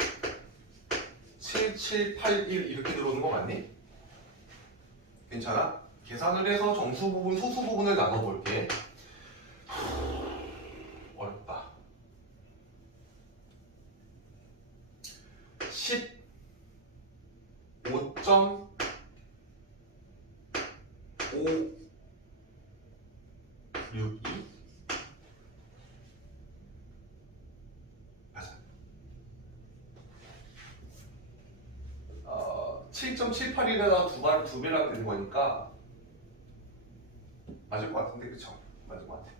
7781 이렇게 들어오는 거 맞니? 괜찮아? 계산을 해서 정수 부분, 소수 부분을 나눠볼게. 어렵다. 15.562 맞아. 7.781에다가 두 배랑 되는 거니까 맞을 것 같은데 그쵸? 맞을 것 같아.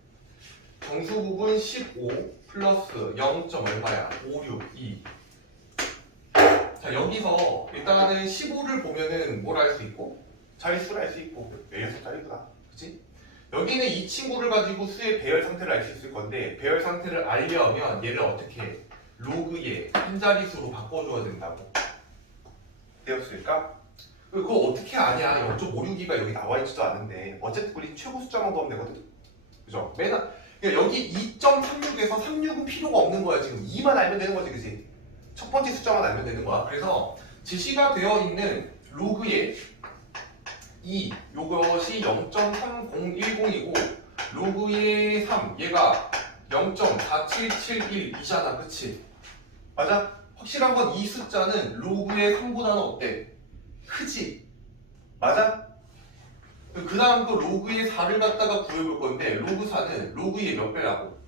정수 부분 15 플러스 0. 얼마야? 562. 자 여기서 일단은 15를 보면은 뭘 알 수 있고 자릿수를 알 수 있고 6자리구나 그치? 여기는 이 친구를 가지고 수의 배열 상태를 알 수 있을 건데 배열 상태를 알려면 얘를 어떻게 해? 로그의 한 자릿수로 바꿔줘야 된다고 되었을까? 그거 어떻게 아냐? 0.562가 여기 나와 있지도 않은데 어쨌든 우리 최고 숫자만 넣으면 되거든 그죠? 맨날 그러니까 여기 2.36에서 36은 필요가 없는 거야 지금 2만 알면 되는 거지 그치? 첫 번째 숫자만 알면 되는 거야. 그래서 제시가 되어 있는 로그의 2, 요것이 0.3010이고 로그의 3, 얘가 0.4771이잖아. 그치? 맞아? 확실한 건 이 숫자는 로그의 3보다는 어때? 크지? 맞아? 그 다음 또 로그의 4를 갖다가 구해볼 건데 로그 4는 로그의 몇 배라고?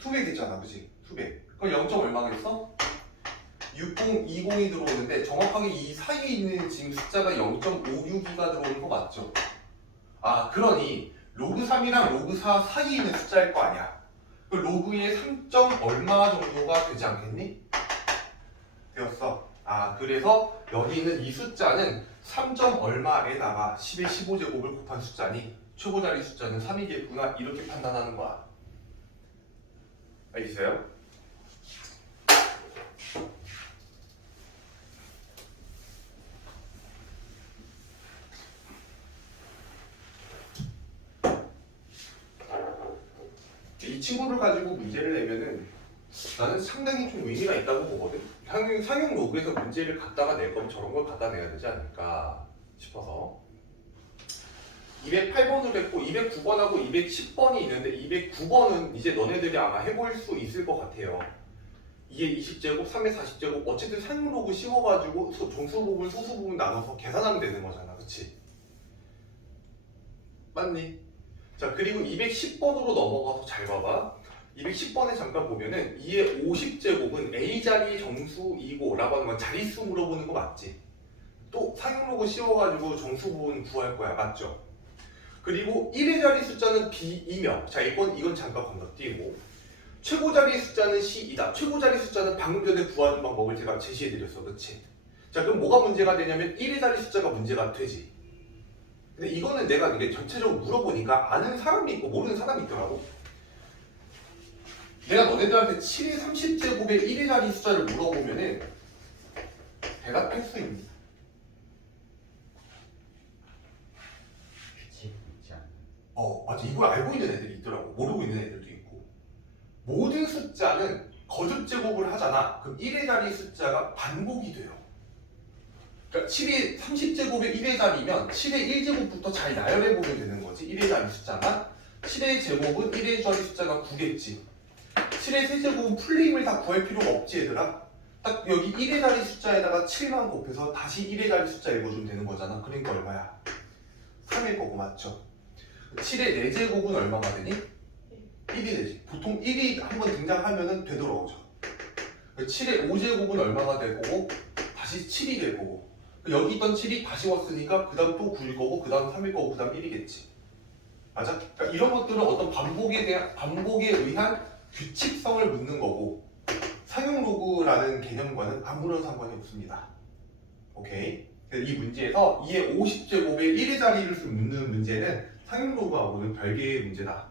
2배겠잖아. 그치? 2배. 그럼 0. 얼마겠어? 6020이 들어오는데 정확하게 이 사이에 있는 지금 숫자가 0.562가 들어오는 거 맞죠? 아 그러니 로그 3이랑 로그 4 사이에 있는 숫자일 거 아니야. 그 로그의 3. 얼마 정도가 되지 않겠니? 되었어. 아 그래서 여기 있는 이 숫자는 3. 얼마에다가 10의 15제곱을 곱한 숫자니 최고 자리 숫자는 3이겠구나 이렇게 판단하는 거야. 알겠어요? 이 친구를 가지고 문제를 내면은 나는 상당히 좀 의미가 있다고 보거든. 상용 로그에서 문제를 갖다가 낼 거면 저런 걸 갖다 내야 되지 않을까 싶어서 208번을 했고 209번하고 210번이 있는데 209번은 이제 너네들이 아마 해볼 수 있을 것 같아요. 2의 20제곱, 3의 40제곱 어쨌든 상용 로그 씌워가지고 정수 부분, 소수 부분 나눠서 계산하면 되는 거잖아. 그치? 맞니? 자 그리고 210번으로 넘어가서 잘 봐봐. 210번에 잠깐 보면은 2의 50제곱은 A자리 정수이고 라고 하는 건 자릿수 물어보는 거 맞지? 또 상용 로그 씌워가지고 정수 부분 구할 거야. 맞죠? 그리고 1의 자리 숫자는 B이며 자 이건 잠깐 건너뛰고 최고 자리 숫자는 C이다. 최고 자리 숫자는 방금 전에 구하는 방법을 제가 제시해드렸어. 그치? 자 그럼 뭐가 문제가 되냐면 1의 자리 숫자가 문제가 되지. 근데 이거는 내가 이게 전체적으로 물어보니까 아는 사람이 있고 모르는 사람이 있더라고. 내가 너네들한테 7의 30제곱의 1의 자리 숫자를 물어보면은 대답할 수 있니? 규칙이 있지 않나? 맞아. 이걸 알고 있는 애들이 있더라고. 모르고 있는 애들도 있고. 모든 숫자는 거듭 제곱을 하잖아. 그럼 1의 자리 숫자가 반복이 돼요. 그러니까 7이 30제곱의 1의 자리면 7의 1제곱부터 잘 나열해 보면 되는 거지. 1의 자리 숫자가 7의 제곱은 1의 자리 숫자가 9겠지. 7의 세제곱은 풀림을 다 구할 필요가 없지 얘들아. 딱 여기 1의 자리 숫자에다가 7만 곱해서 다시 1의 자리 숫자 읽어주면 되는 거잖아. 그러니까 얼마야? 3일 거고 맞죠? 7의 4제곱은 얼마가 되니? 1이 되지. 보통 1이 한번 등장하면 되돌아오죠. 7의 5제곱은 얼마가 될 거고 다시 7이 될 거고 여기 있던 7이 다시 왔으니까 그 다음 또 9일 거고 그 다음 3일 거고 그 다음 1이겠지. 맞아? 그러니까 이런 것들은 어떤 반복에 의한 규칙성을 묻는 거고 상용 로그라는 개념과는 아무런 상관이 없습니다. 오케이? 이 문제에서 2의 50제곱의 1의 자리를 묻는 문제는 상용 로그하고는 별개의 문제다.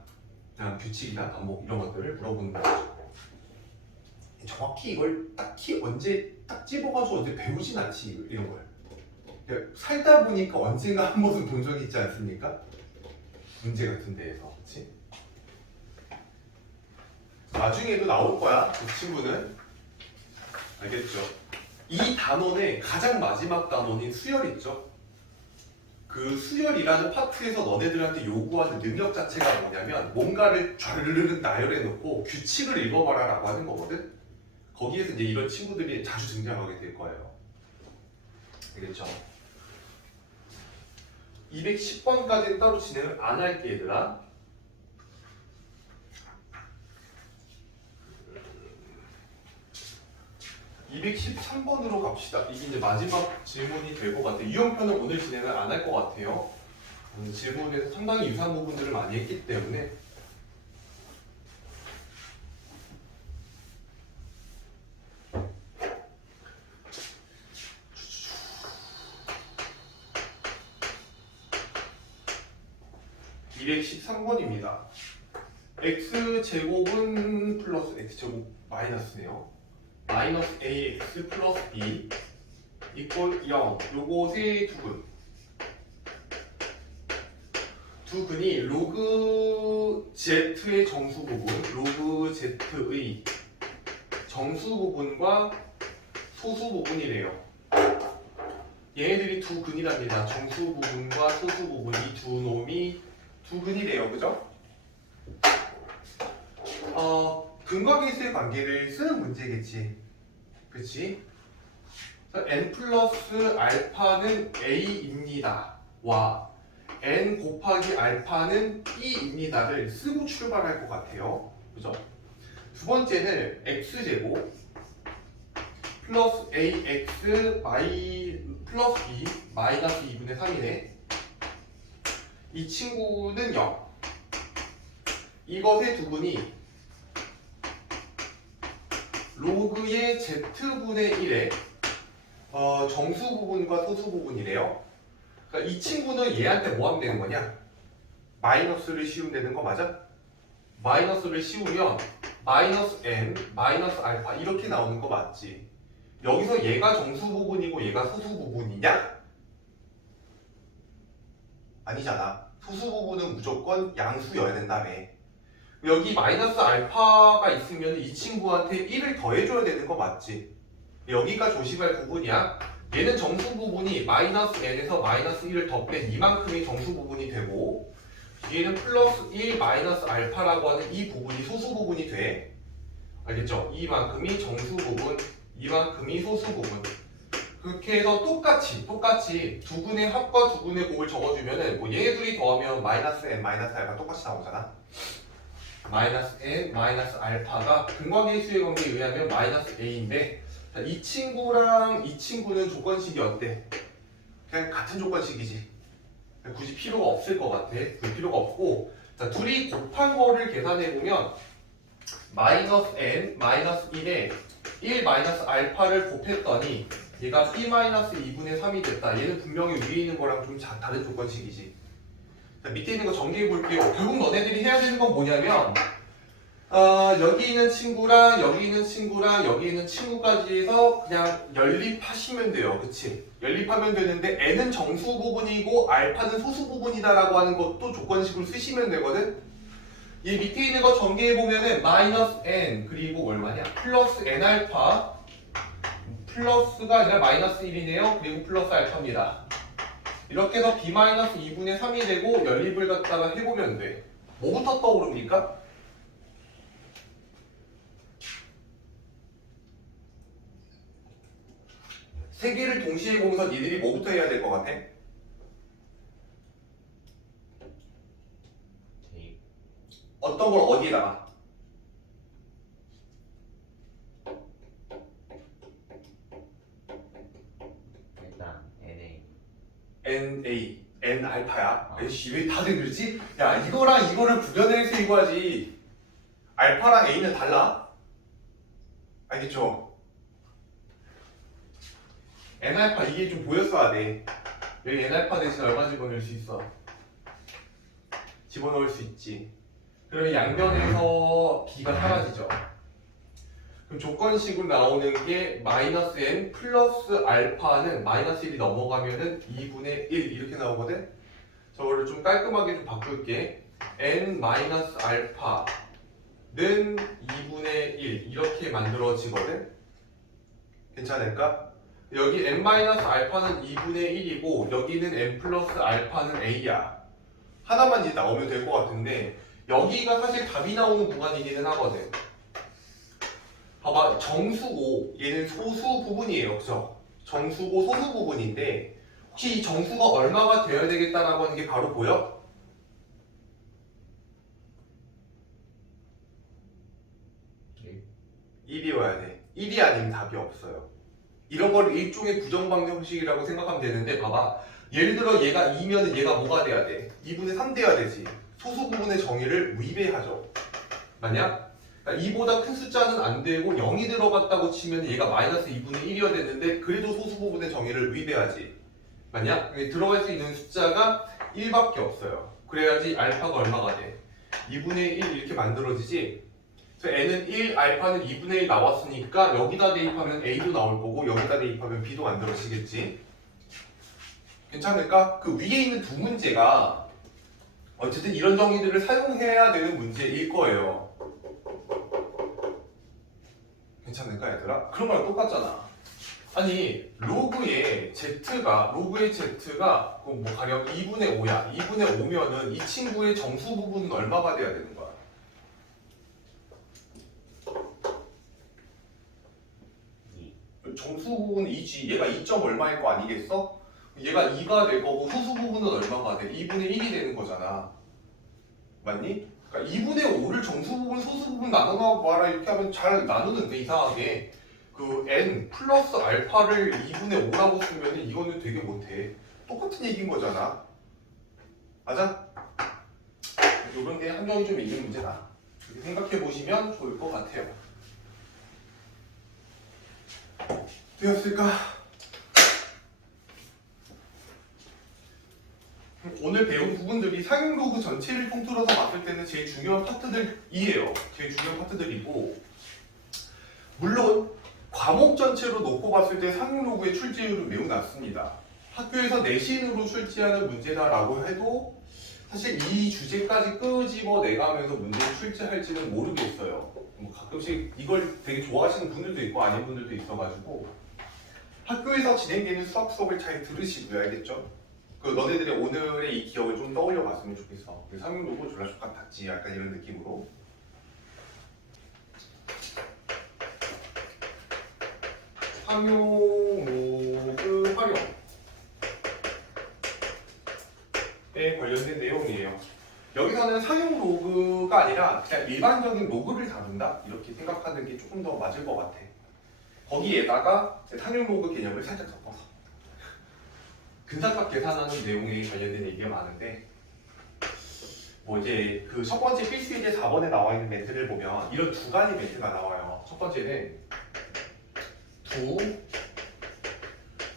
그냥 규칙이나 반복 이런 것들을 물어보는 거죠. 정확히 이걸 딱히 언제 딱 집어가지고 언제 배우진 않지 이런 걸. 살다 보니까 언젠가 한 번은 본 적이 있지 않습니까? 문제 같은 데에서, 그렇지? 나중에도 나올 거야, 그 친구는. 알겠죠? 이 단원의 가장 마지막 단원인 수열 있죠? 그 수열이라는 파트에서 너네들한테 요구하는 능력 자체가 뭐냐면 뭔가를 좌르르르 나열해 놓고 규칙을 읽어봐라 라고 하는 거거든? 거기에서 이제 이런 친구들이 자주 등장하게 될 거예요. 알겠죠? 210번까지는 따로 진행을 안 할게 얘들아. 213번으로 갑시다. 이게 이제 마지막 질문이 될 것 같아요. 유형편은 오늘 진행을 안 할 것 같아요. 질문에서 상당히 유사한 부분들을 많이 했기 때문에. (213번입니다) x제곱은 플러스 x제곱 마이너스네요. 마이너스 ax 플러스 b 이퀄 0. 요것의 두근이 로그 z의 정수 부분, 로그 z의 정수 부분과 소수 부분이래요. 얘네들이 두 근이랍니다. 정수 부분과 소수 부분, 이 두 놈이 두 근이래요. 그죠? 근과 계수의 관계를 쓰는 문제겠지. 그치? n 플러스 알파는 a입니다. 와 n 곱하기 알파는 b입니다를 쓰고 출발할 것 같아요. 그죠? 두 번째는 x제곱 플러스 ax 플러스 b 마이너스 2분의 3이네. 이 친구는 0. 이것의 두분이 로그의 z분의 1의 정수 부분과 소수 부분이래요. 그러니까 이 친구는 얘한테 뭐 하면 되는 거냐? 마이너스를 씌우면 되는 거 맞아? 마이너스를 씌우면 마이너스 n, 마이너스 알파 이렇게 나오는 거 맞지? 여기서 얘가 정수 부분이고 얘가 소수 부분이냐? 아니잖아. 소수 부분은 무조건 양수여야 된다며. 여기 마이너스 알파가 있으면 이 친구한테 1을 더해줘야 되는 거 맞지? 여기가 조심할 부분이야. 얘는 정수 부분이 마이너스 n에서 마이너스 1을 더 뺀 이만큼이 정수 부분이 되고 얘는 플러스 1 마이너스 알파라고 하는 이 부분이 소수 부분이 돼. 알겠죠? 이만큼이 정수 부분, 이만큼이 소수 부분. 그렇게 해서 똑같이 두근의 합과 두근의 곱을 적어주면은 뭐 얘네 둘이 더하면 마이너스 n 마이너스 알파 똑같이 나오잖아. 마이너스 n 마이너스 알파가 근과계수의 관계에 의하면 마이너스 a인데 이 친구랑 이 친구는 조건식이 어때? 그냥 같은 조건식이지. 굳이 필요가 없을 것 같아. 그 필요가 없고 자, 둘이 곱한 거를 계산해보면 마이너스 n 마이너스 1에 1 마이너스 알파를 곱했더니 얘가 b 마이너스 2분의 3이 됐다. 얘는 분명히 위에 있는 거랑 좀 다른 조건식이지. 자, 밑에 있는 거 정리해 볼게요. 결국 너네들이 해야 되는 건 뭐냐면 여기 있는 친구랑 여기 있는 친구랑 여기 있는 친구까지 해서 그냥 연립하시면 돼요. 그치? 연립하면 되는데 n은 정수 부분이고 알파는 소수 부분이다 라고 하는 것도 조건식으로 쓰시면 되거든. 이 밑에 있는 거 전개해보면은 마이너스 n 그리고 얼마냐? 플러스 n 알파 플러스가 아니라 마이너스 1이네요. 그리고 플러스 알파입니다. 이렇게 해서 b 마이너스 2분의 3이 되고 연립을 갖다가 해보면 돼. 뭐부터 떠오릅니까? 세 개를 동시에 보면서 니들이 뭐부터 해야 될 것 같아? 어떤 걸 어디에다가? 일단 NA NA, N 알파야. 에이씨 왜 다들 그러지? 야 이거랑 이거를 구별해서 읽어야지. 알파랑 A는 달라. 알겠죠? N 알파 이게 좀 보였어야 돼. 여기 N 알파 대신 얼마 집어넣을 수 있어? 집어넣을 수 있지. 그러면 양변에서 B가 사라지죠. 그럼 조건식으로 나오는 게 마이너스 n 플러스 알파는 마이너스 1이 넘어가면은 2분의 1 이렇게 나오거든? 저거를 좀 깔끔하게 좀 바꿀게. n 마이너스 알파는 2분의 1 이렇게 만들어지거든? 괜찮을까? 여기 n 마이너스 알파는 2분의 1이고 여기는 n 플러스 알파는 a야. 하나만 이제 나오면 될 것 같은데 여기가 사실 답이 나오는 구간이기는 하거든. 봐봐, 정수고 얘는 소수 부분이에요, 그죠? 정수고 소수 부분인데 혹시 이 정수가 얼마가 되어야 되겠다라고 하는 게 바로 보여? 네. 1이어야 돼. 1이 아니면 답이 없어요. 이런 걸 일종의 부정방정 형식이라고 생각하면 되는데 봐봐, 예를 들어 얘가 2면은 얘가 뭐가 돼야 돼? 2분의 3 돼야 되지. 소수 부분의 정의를 위배하죠. 맞냐? 그러니까 2보다 큰 숫자는 안 되고 0이 들어갔다고 치면 얘가 마이너스 2분의 1이어야 되는데 그래도 소수 부분의 정의를 위배하지. 맞냐? 들어갈 수 있는 숫자가 1밖에 없어요. 그래야지 알파가 얼마가 돼? 2분의 1 이렇게 만들어지지. 그래서 n은 1, 알파는 2분의 1 나왔으니까 여기다 대입하면 a도 나올 거고 여기다 대입하면 b도 만들어지겠지. 괜찮을까? 그 위에 있는 두 문제가 어쨌든 이런 정의들을 사용해야 되는 문제일 거예요. 괜찮을까 얘들아? 그런 거랑 똑같잖아. 아니 로그의 z가 뭐 가령 2분의 5야. 2분의 5면은 이 친구의 정수 부분은 얼마가 돼야 되는 거야? 정수 부분은 2지. 얘가 2점 얼마일 거 아니겠어? 얘가 2가 될 거고 소수 부분은 얼마가 돼? 2분의 1이 되는 거잖아. 맞니? 그러니까 2분의 5를 정수 부분, 소수 부분 나눠봐라 이렇게 하면 잘 나누는데 이상하게 그 n 플러스 알파를 2분의 5라고 쓰면 이거는 되게 못해. 똑같은 얘기인 거잖아. 맞아? 이런 게 함정이 좀 있는 문제다. 이렇게 생각해 보시면 좋을 것 같아요. 되었을까? 오늘 배운 부분들이 상용 로그 전체를 통틀어서 봤을 때는 제일 중요한 파트들이에요. 제일 중요한 파트들이고 물론 과목 전체로 놓고 봤을 때 상용 로그의 출제율은 매우 낮습니다. 학교에서 내신으로 출제하는 문제다라고 해도 사실 이 주제까지 끄집어 내가면서 문제를 출제할지는 모르겠어요. 뭐 가끔씩 이걸 되게 좋아하시는 분들도 있고 아닌 분들도 있어가지고 학교에서 진행되는 수학 수업을 잘 들으시고요. 알겠죠? 그 너네들의 오늘의 이 기억을 좀 떠올려 봤으면 좋겠어. 상용 로그 졸라 족같았지 약간 이런 느낌으로. 상용 로그 활용에 관련된 내용이에요. 여기서는 상용 로그가 아니라 그냥 일반적인 로그를 다룬다 이렇게 생각하는 게 조금 더 맞을 것 같아. 거기에다가 상용 로그 개념을 살짝 섞어서 근사값 계산하는 내용에 관련된 얘기가 많은데 뭐 이제 그 첫 번째 필수이제 4번에 나와 있는 멘트를 보면 이런 두 가지 멘트가 나와요. 첫 번째는 두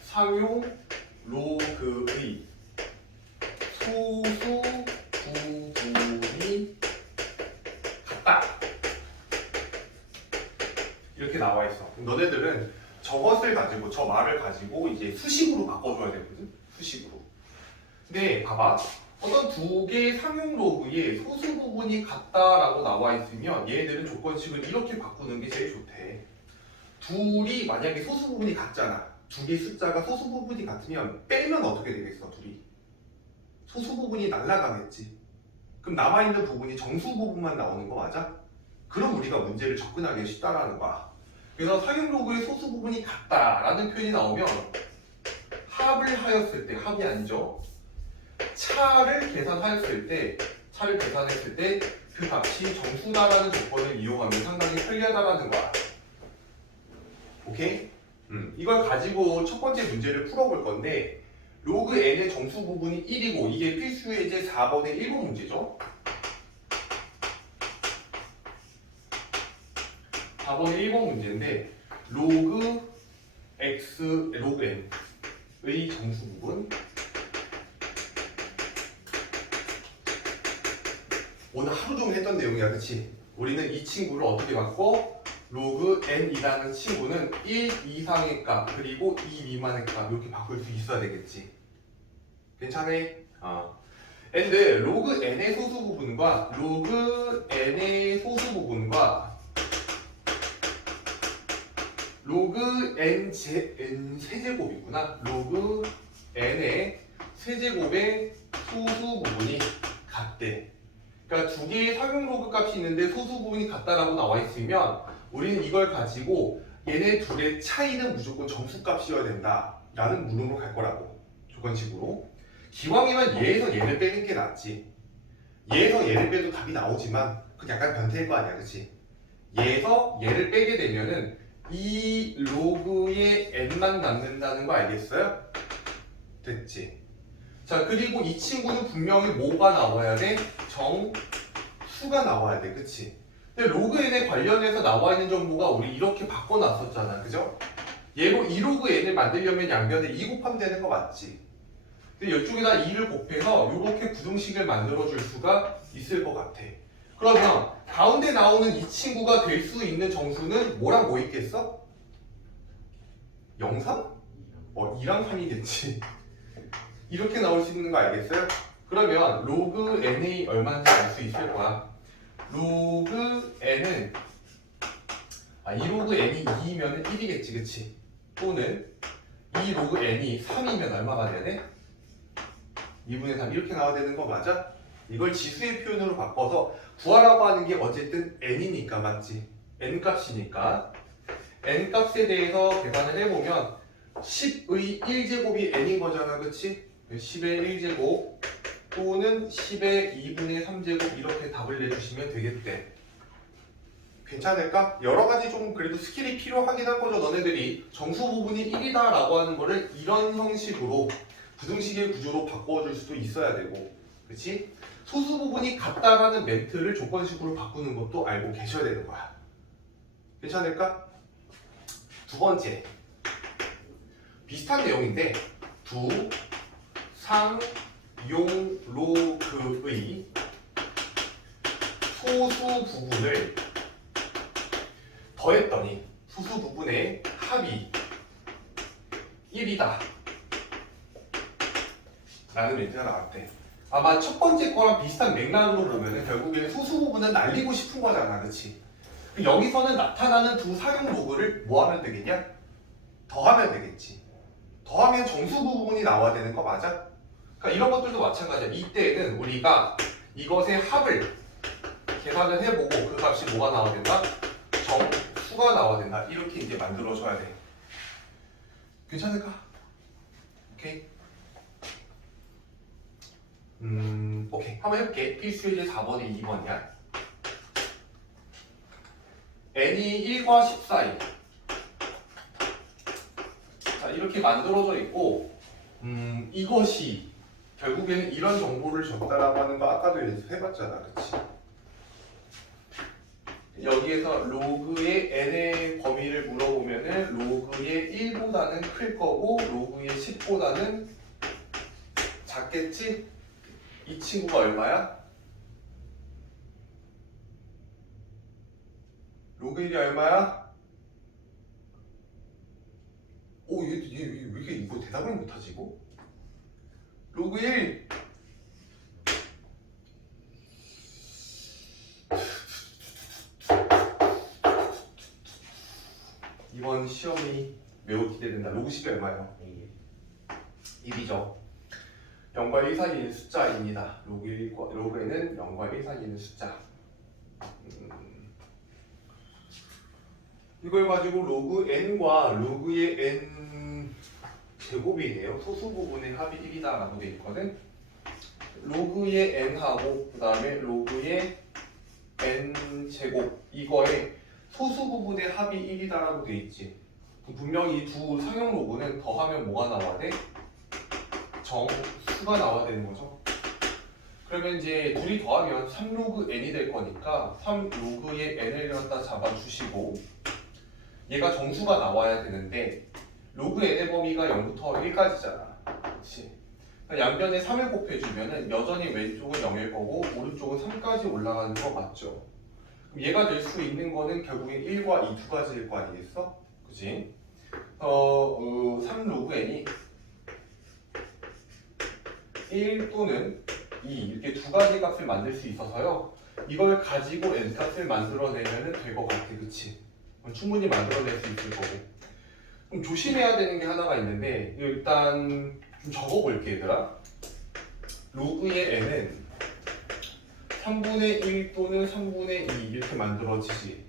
상용 로그의 소수 부분이 같다 이렇게 나와 있어. 그럼 너네들은 저것을 가지고 저 말을 가지고 이제 수식으로 바꿔줘야 되거든. 수식으로. 근데 봐봐. 어떤 두 개의 상용 로그의 소수 부분이 같다라고 나와 있으면 얘네들은 조건식을 이렇게 바꾸는 게 제일 좋대. 둘이 만약에 소수 부분이 같잖아. 두 개의 숫자가 소수 부분이 같으면 빼면 어떻게 되겠어, 둘이? 소수 부분이 날아가겠지. 그럼 남아있는 부분이 정수 부분만 나오는 거 맞아? 그럼 우리가 문제를 접근하기 쉽다라는 거야. 그래서 상용 로그의 소수 부분이 같다라는 표현이 나오면 합을 하였을 때, 합이 아니죠. 차를 계산했을 때 그 값이 정수다라는 조건을 이용하면 상당히 편리하다라는 거야. 오케이? 이걸 가지고 첫 번째 문제를 풀어볼 건데 로그 n의 정수 부분이 1이고 이게 필수 예제 4번의 1번 문제죠. 4번의 1번 문제인데 로그 n의 정수 부분 오늘 하루 종일 했던 내용이야, 그치? 우리는 이 친구를 어떻게 바꿔? 로그 n이라는 친구는 1 이상의 값 그리고 2 미만의 값 이렇게 바꿀 수 있어야 되겠지. 괜찮아? and 로그 n의 소수 부분과 로그 n의 소수 부분과 로그 n 세제곱이구나. 로그 n의 세제곱의 소수 부분이 같대. 그러니까 두 개의 상용 로그 값이 있는데 소수 부분이 같다라고 나와 있으면 우리는 이걸 가지고 얘네 둘의 차이는 무조건 정수값이어야 된다라는 물음으로 갈 거라고. 조건식으로. 기왕이면 얘에서 얘를 빼는 게 낫지. 얘에서 얘를 빼도 답이 나오지만 그건 약간 변태일 거 아니야, 그치? 얘에서 얘를 빼게 되면은 이 로그의 n만 남는다는 거 알겠어요? 됐지? 자, 그리고 이 친구는 분명히 뭐가 나와야 돼? 정수가 나와야 돼, 그치? 근데 로그 n에 관련해서 나와 있는 정보가 우리 이렇게 바꿔놨었잖아, 그죠? 얘로 이 로그 n을 만들려면 양변에 2 곱하면 되는 거 맞지? 근데 이쪽에다 2를 곱해서 이렇게 구등식을 만들어줄 수가 있을 것 같아. 그러면 가운데 나오는 이 친구가 될 수 있는 정수는 뭐랑 뭐 있겠어? 0, 3? 2랑 3이겠지. 이렇게 나올 수 있는 거 알겠어요? 그러면 로그 n이 얼마인지 알 수 있을 거야. 로그 n은 이 로그 n이 2이면 1이겠지, 그치? 또는 이 로그 n이 3이면 얼마가 돼야 돼? 2분의 3 이렇게 나와야 되는 거 맞아? 이걸 지수의 표현으로 바꿔서 구하라고 하는 게 어쨌든 n이니까 맞지? n 값이니까 n 값에 대해서 계산을 해보면 10의 1제곱이 n인 거잖아, 그치? 10의 1제곱 또는 10의 2분의 3제곱 이렇게 답을 내주시면 되겠대. 괜찮을까? 여러 가지 좀 그래도 스킬이 필요하긴 한 거죠. 너네들이 정수 부분이 1이다 라고 하는 거를 이런 형식으로 부등식의 구조로 바꿔줄 수도 있어야 되고, 그치? 소수 부분이 같다라는 멘트를 조건식으로 바꾸는 것도 알고 계셔야 되는 거야. 괜찮을까? 두 번째, 비슷한 내용인데 두 상용 로그의 소수 부분을 더했더니 소수 부분의 합이 1이다 라는 멘트가 나왔대. 아마 첫 번째 거랑 비슷한 맥락으로 보면은 결국에는 소수 부분은 날리고 싶은 거잖아, 그치? 여기서는 나타나는 두 상용 로그를 뭐 하면 되겠냐? 더하면 되겠지. 더하면 정수 부분이 나와야 되는 거 맞아? 그러니까 이런 것들도 마찬가지야. 이때는 우리가 이것의 합을 계산을 해보고 그 값이 뭐가 나와야 된다? 정수가 나와야 된다. 이렇게 이제 만들어줘야 돼. 괜찮을까? 오케이. 오케이. 한번 해볼게. 필수 예제 4번에 2번이야. n이 1과 10 사이. 자, 이렇게 만들어져 있고, 이것이 결국에는 이런 정보를 줬다라고 하는 거 아까도 연습해봤잖아, 그치? 여기에서 로그의 n의 범위를 물어보면은 로그의 1보다는 클 거고 로그의 10보다는 작겠지? 이 친구가 얼마야? 로그 1이 얼마야? 오, 얘 왜 이렇게 이거 대답을 못하지, 이거? 로그 1! 된다. 로그 10이 얼마예요? 1. 1이죠. 0과 1 사이에 있는 숫자입니다. 로그에는 0과 1 사이에 있는 숫자. 이걸 가지고 로그 n과 로그의 n 제곱이에요. 소수 부분의 합이 1이다라고 돼 있거든. 로그의 n하고 그 다음에 로그의 n 제곱 이거의 소수 부분의 합이 1이다라고 돼 있지. 분명히 이 두 상형 로그는 더하면 뭐가 나와야 돼? 정수가 나와야 되는 거죠. 그러면 이제 둘이 더하면 3로그 n이 될 거니까 3로그의 n을 갖다 잡아주시고 얘가 정수가 나와야 되는데 로그 n의 범위가 0부터 1까지잖아. 그렇지? 양변에 3을 곱해주면은 여전히 왼쪽은 0일 거고 오른쪽은 3까지 올라가는 거 맞죠? 그럼 얘가 될 수 있는 거는 결국엔 1과 2 두 가지일 거 아니겠어? 그지? 3로그 n이 1 또는 2 이렇게 두 가지 값을 만들 수 있어서요. 이걸 가지고 n 값을 만들어내면 될 것 같아. 그치? 충분히 만들어낼 수 있을 거고. 그럼 조심해야 되는 게 하나가 있는데 일단 좀 적어볼게 얘들아. 로그의 n은 3분의 1 또는 3분의 2 이렇게 만들어지지.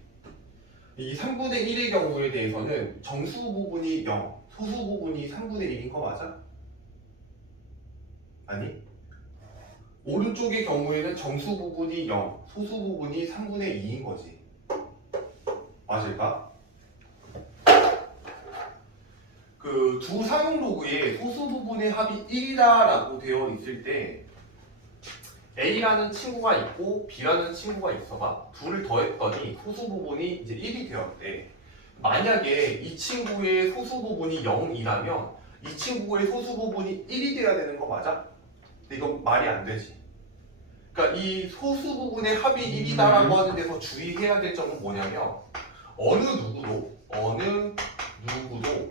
이 3분의 1의 경우에 대해서는 정수 부분이 0, 소수 부분이 3분의 1인 거 맞아? 아니? 오른쪽의 경우에는 정수 부분이 0, 소수 부분이 3분의 2인 거지. 맞을까? 그 두 상용 로그의 소수 부분의 합이 1이다라고 되어 있을 때 A라는 친구가 있고 B라는 친구가 있어봐. 둘을 더했더니 소수 부분이 이제 1이 되었대. 만약에 이 친구의 소수 부분이 0이라면 이 친구의 소수 부분이 1이 돼야 되는 거 맞아? 근데 이건 말이 안 되지. 그러니까 이 소수 부분의 합이 1이다라고 하는 데서 주의해야 될 점은 뭐냐면 어느 누구도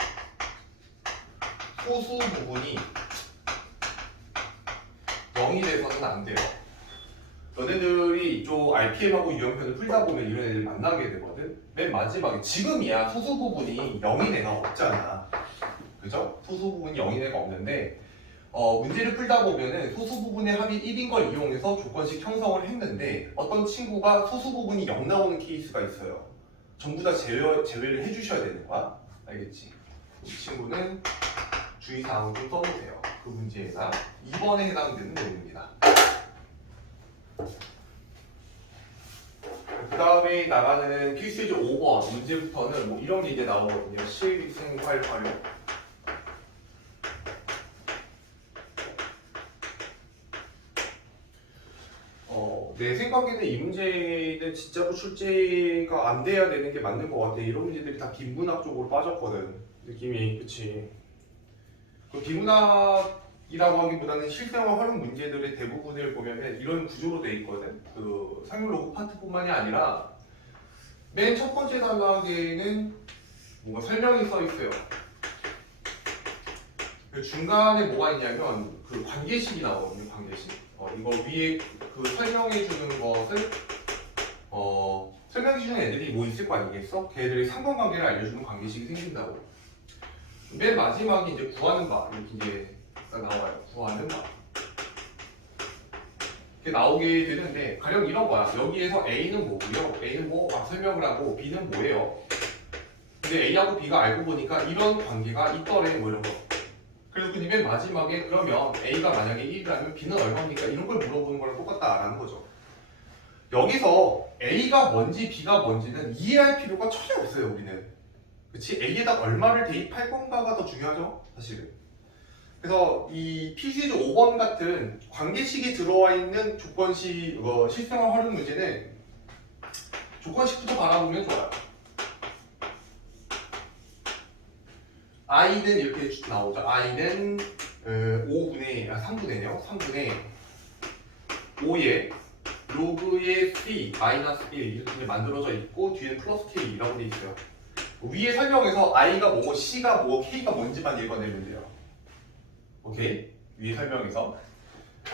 소수 부분이 0이 돼서는 안 돼요. 너네들이 좀 RPM하고 유형편을 풀다 보면 이런 애들 만나게 되거든. 맨 마지막에 지금이야 소수 부분이 0인 애가 없잖아. 그죠? 소수 부분이 0인 애가 없는데 문제를 풀다 보면은 소수 부분의 합이 1인 걸 이용해서 조건식 형성을 했는데 어떤 친구가 소수 부분이 0 나오는 케이스가 있어요. 전부 다 제외를 해주셔야 되는 거야. 알겠지? 이 친구는 주의사항을 좀 써보세요. 그 문제가 2번에 해당되는 내용입니다. 그 다음에 나가는 필수제 5번 문제부터는 뭐 이런 게 이제 나오거든요. 실생활 활용. 내 생각에는 이 문제는 진짜로 출제가 안 돼야 되는 게 맞는 것 같아. 이런 문제들이 다 비문학 쪽으로 빠졌거든. 느낌이, 그치? 그 비문학이라고 하기보다는 실생활 활용 문제들의 대부분을 보면은 이런 구조로 돼 있거든. 그 상용 로그 파트뿐만이 아니라 맨 첫 번째 단락에는 뭔가 설명이 써 있어요. 그 중간에 뭐가 있냐면 그 관계식이 나오거든요. 관계식. 이거 위에 그 설명해 주는 것을 설명해 주는 애들이 뭐 있을 거 아니겠어? 걔들이 상관관계를 알려주는 관계식이 생긴다고. 맨 마지막에 이제 구하는 바 이렇게 이제 나와요. 구하는 바. 이렇게 나오게 되는데 가령 이런 거야. 여기에서 A는 뭐고요? A는 뭐 설명을 하고 B는 뭐예요? 근데 A하고 B가 알고 보니까 이런 관계가 있더래 뭐 이런 거. 그래서 그 맨 마지막에 그러면 A가 만약에 1이라면 B는 얼마입니까? 이런 걸 물어보는 거랑 똑같다라는 거죠. 여기서 A가 뭔지 B가 뭔지는 이해할 필요가 전혀 없어요. 우리는. 그치? A에다 얼마를 대입할 건가가 더 중요하죠. 사실은. 그래서 이 필수제 5번 같은 관계식이 들어와 있는 조건식 실생활 활용 문제는 조건식부터 바라보면 좋아요. i는 이렇게 나오죠. i는 3분의네요. 3분의 5의 로그의 c 마이너스 1 이렇게 만들어져 있고 뒤에는 플러스 k라고 되어 있어요. 위에 설명에서 i가 뭐고 c가 뭐고 k가 뭔지만 읽어내면 돼요. 오케이? 위에 설명에서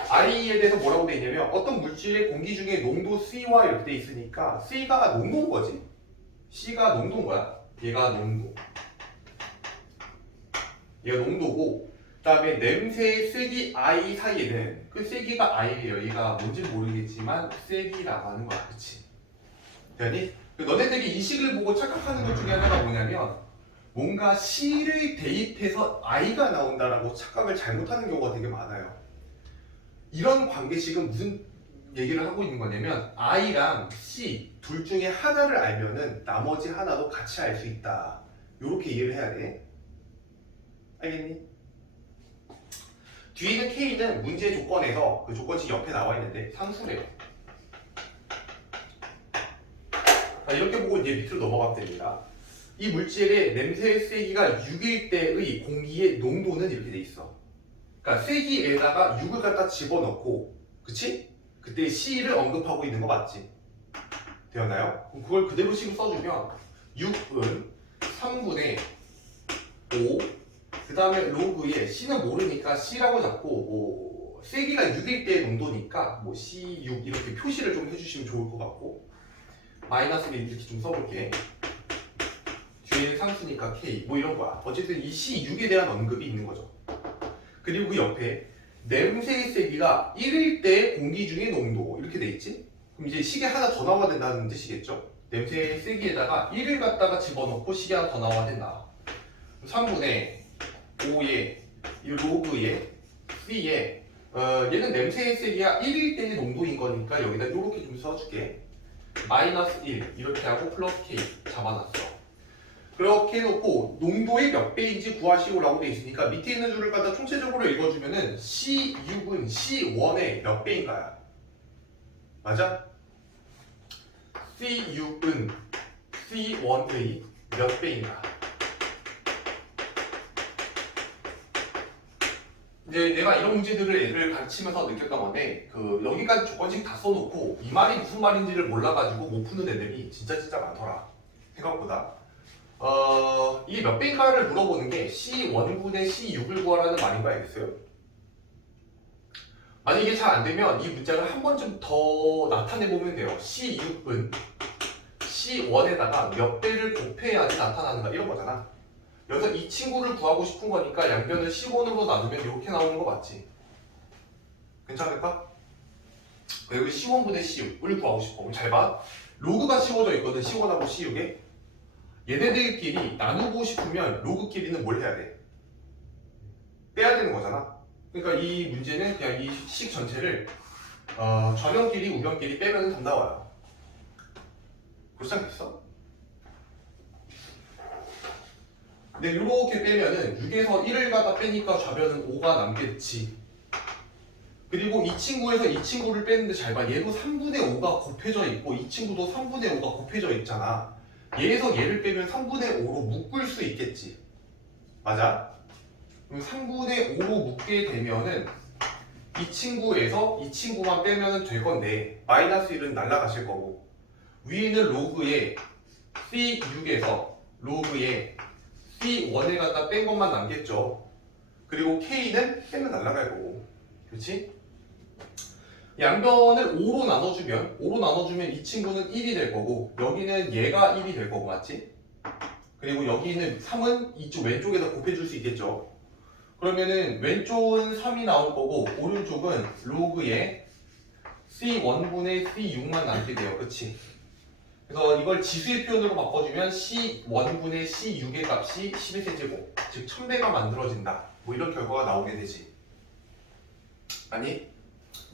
i에 대해서 뭐라고 되어 있냐면 어떤 물질의 공기 중에 농도 C와 이렇게 되어 있으니까 C가 농도인 거지. C가 농도인 거야. 얘가 농도. 얘가 농도고, 그 다음에 냄새의 세기 I 사이에는 그 세기가 I래요. 얘가 뭔지 모르겠지만 세기라고 하는 거야. 그치? 되니? 너네들이 이 식을 보고 착각하는 것 중에 하나가 뭐냐면 뭔가 C를 대입해서 I가 나온다라고 착각을 잘못하는 경우가 되게 많아요. 이런 관계식은 무슨 얘기를 하고 있는 거냐면 I랑 C 둘 중에 하나를 알면은 나머지 하나도 같이 알 수 있다. 이렇게 이해를 해야 돼. 알겠니? 뒤에 있는 K는 문제 조건에서 그 조건식 옆에 나와 있는데 상수래요. 이렇게 보고 이제 밑으로 넘어가면 됩니다. 이 물질의 냄새의 세기가 6일 때의 공기의 농도는 이렇게 돼 있어. 그러니까 세기에다가 6을 갖다 집어넣고, 그치? 그때 C를 언급하고 있는 거 맞지? 되었나요? 그럼 그걸 그대로 식으로 써주면 6은 3분의 5, 그 다음에 로그에 C는 모르니까 C라고 잡고, 뭐 세기가 6일 때의 농도니까 뭐 C6 이렇게 표시를 좀 해주시면 좋을 것 같고, 마이너스를 이렇게 좀 써볼게. 뒤에는 상수니까 K 뭐 이런 거야. 어쨌든 이 C6에 대한 언급이 있는 거죠. 그리고 그 옆에 냄새의 세기가 1일 때 공기 중의 농도 이렇게 돼 있지? 그럼 이제 식이 하나 더 나와야 된다는 뜻이겠죠? 냄새의 세기에다가 1을 갖다가 집어넣고 식이 하나 더 나와야 된다. 3분의 5에 이 로그에 C에 얘는 냄새의 세기가 1일 때의 농도인 거니까 여기다 이렇게 좀 써줄게. 마이너스 1 이렇게 하고 플러스 K 잡아놨어. 그렇게 해놓고 농도의 몇 배인지 구하시오라고 돼 있으니까 밑에 있는 줄을 갖다 총체적으로 읽어주면은 C6은 C1의 몇 배인가요? 맞아? C6은 C1의 몇 배인가? 이제 내가 이런 문제들을 애들 가르치면서 느꼈던 건데 여기까지 조건식 다 써놓고 이 말이 무슨 말인지를 몰라가지고 못 푸는 애들이 진짜 많더라. 생각보다. 이게 몇 배인가를 물어보는 게 C1분의 C6을 구하라는 말인 거 알겠어요? 만약 이게 잘 안 되면 이 문장을 한 번쯤 더 나타내 보면 돼요. C6은 C1에다가 몇 배를 곱해야지 나타나는가 이런 거잖아. 여기서 이 친구를 구하고 싶은 거니까 양변을 C1으로 나누면 이렇게 나오는 거 맞지? 괜찮을까? 그리고 C1분의 C6을 구하고 싶어. 그럼 잘 봐. 로그가 씌워져 있거든. C1하고 C6에. 얘네들끼리 나누고 싶으면 로그끼리는 뭘 해야 돼? 빼야 되는 거잖아. 그러니까 이 문제는 그냥 이 식 전체를 좌변끼리 우변끼리 빼면 답 나와요. 그렇지 않겠어? 근데 이렇게 빼면은 6에서 1을 갖다 빼니까 좌변은 5가 남겠지. 그리고 이 친구에서 이 친구를 빼는데 잘 봐. 얘도 3분의 5가 곱해져 있고 이 친구도 3분의 5가 곱해져 있잖아. 얘에서 얘를 빼면 3분의 5로 묶을 수 있겠지. 맞아? 그럼 3분의 5로 묶게 되면은 이 친구에서 이 친구만 빼면 될 건데 마이너스 1은 날라가실 거고 위에는 로그에 C6에서 로그에 C1을 갖다 뺀 것만 남겠죠. 그리고 K는 빼면 날라갈 거고. 그렇지? 양변을 5로 나눠주면 이 친구는 1이 될 거고 여기는 얘가 1이 될 거고 맞지? 그리고 여기 있는 3은 이쪽 왼쪽에다 곱해줄 수 있겠죠. 그러면은 왼쪽은 3이 나올 거고 오른쪽은 로그에 C1분의 C6만 남게 돼요. 그치? 그래서 이걸 지수의 표현으로 바꿔주면 C1분의 C6의 값이 10의 세제곱 즉 1000배가 만들어진다. 뭐 이런 결과가 나오게 되지. 아니?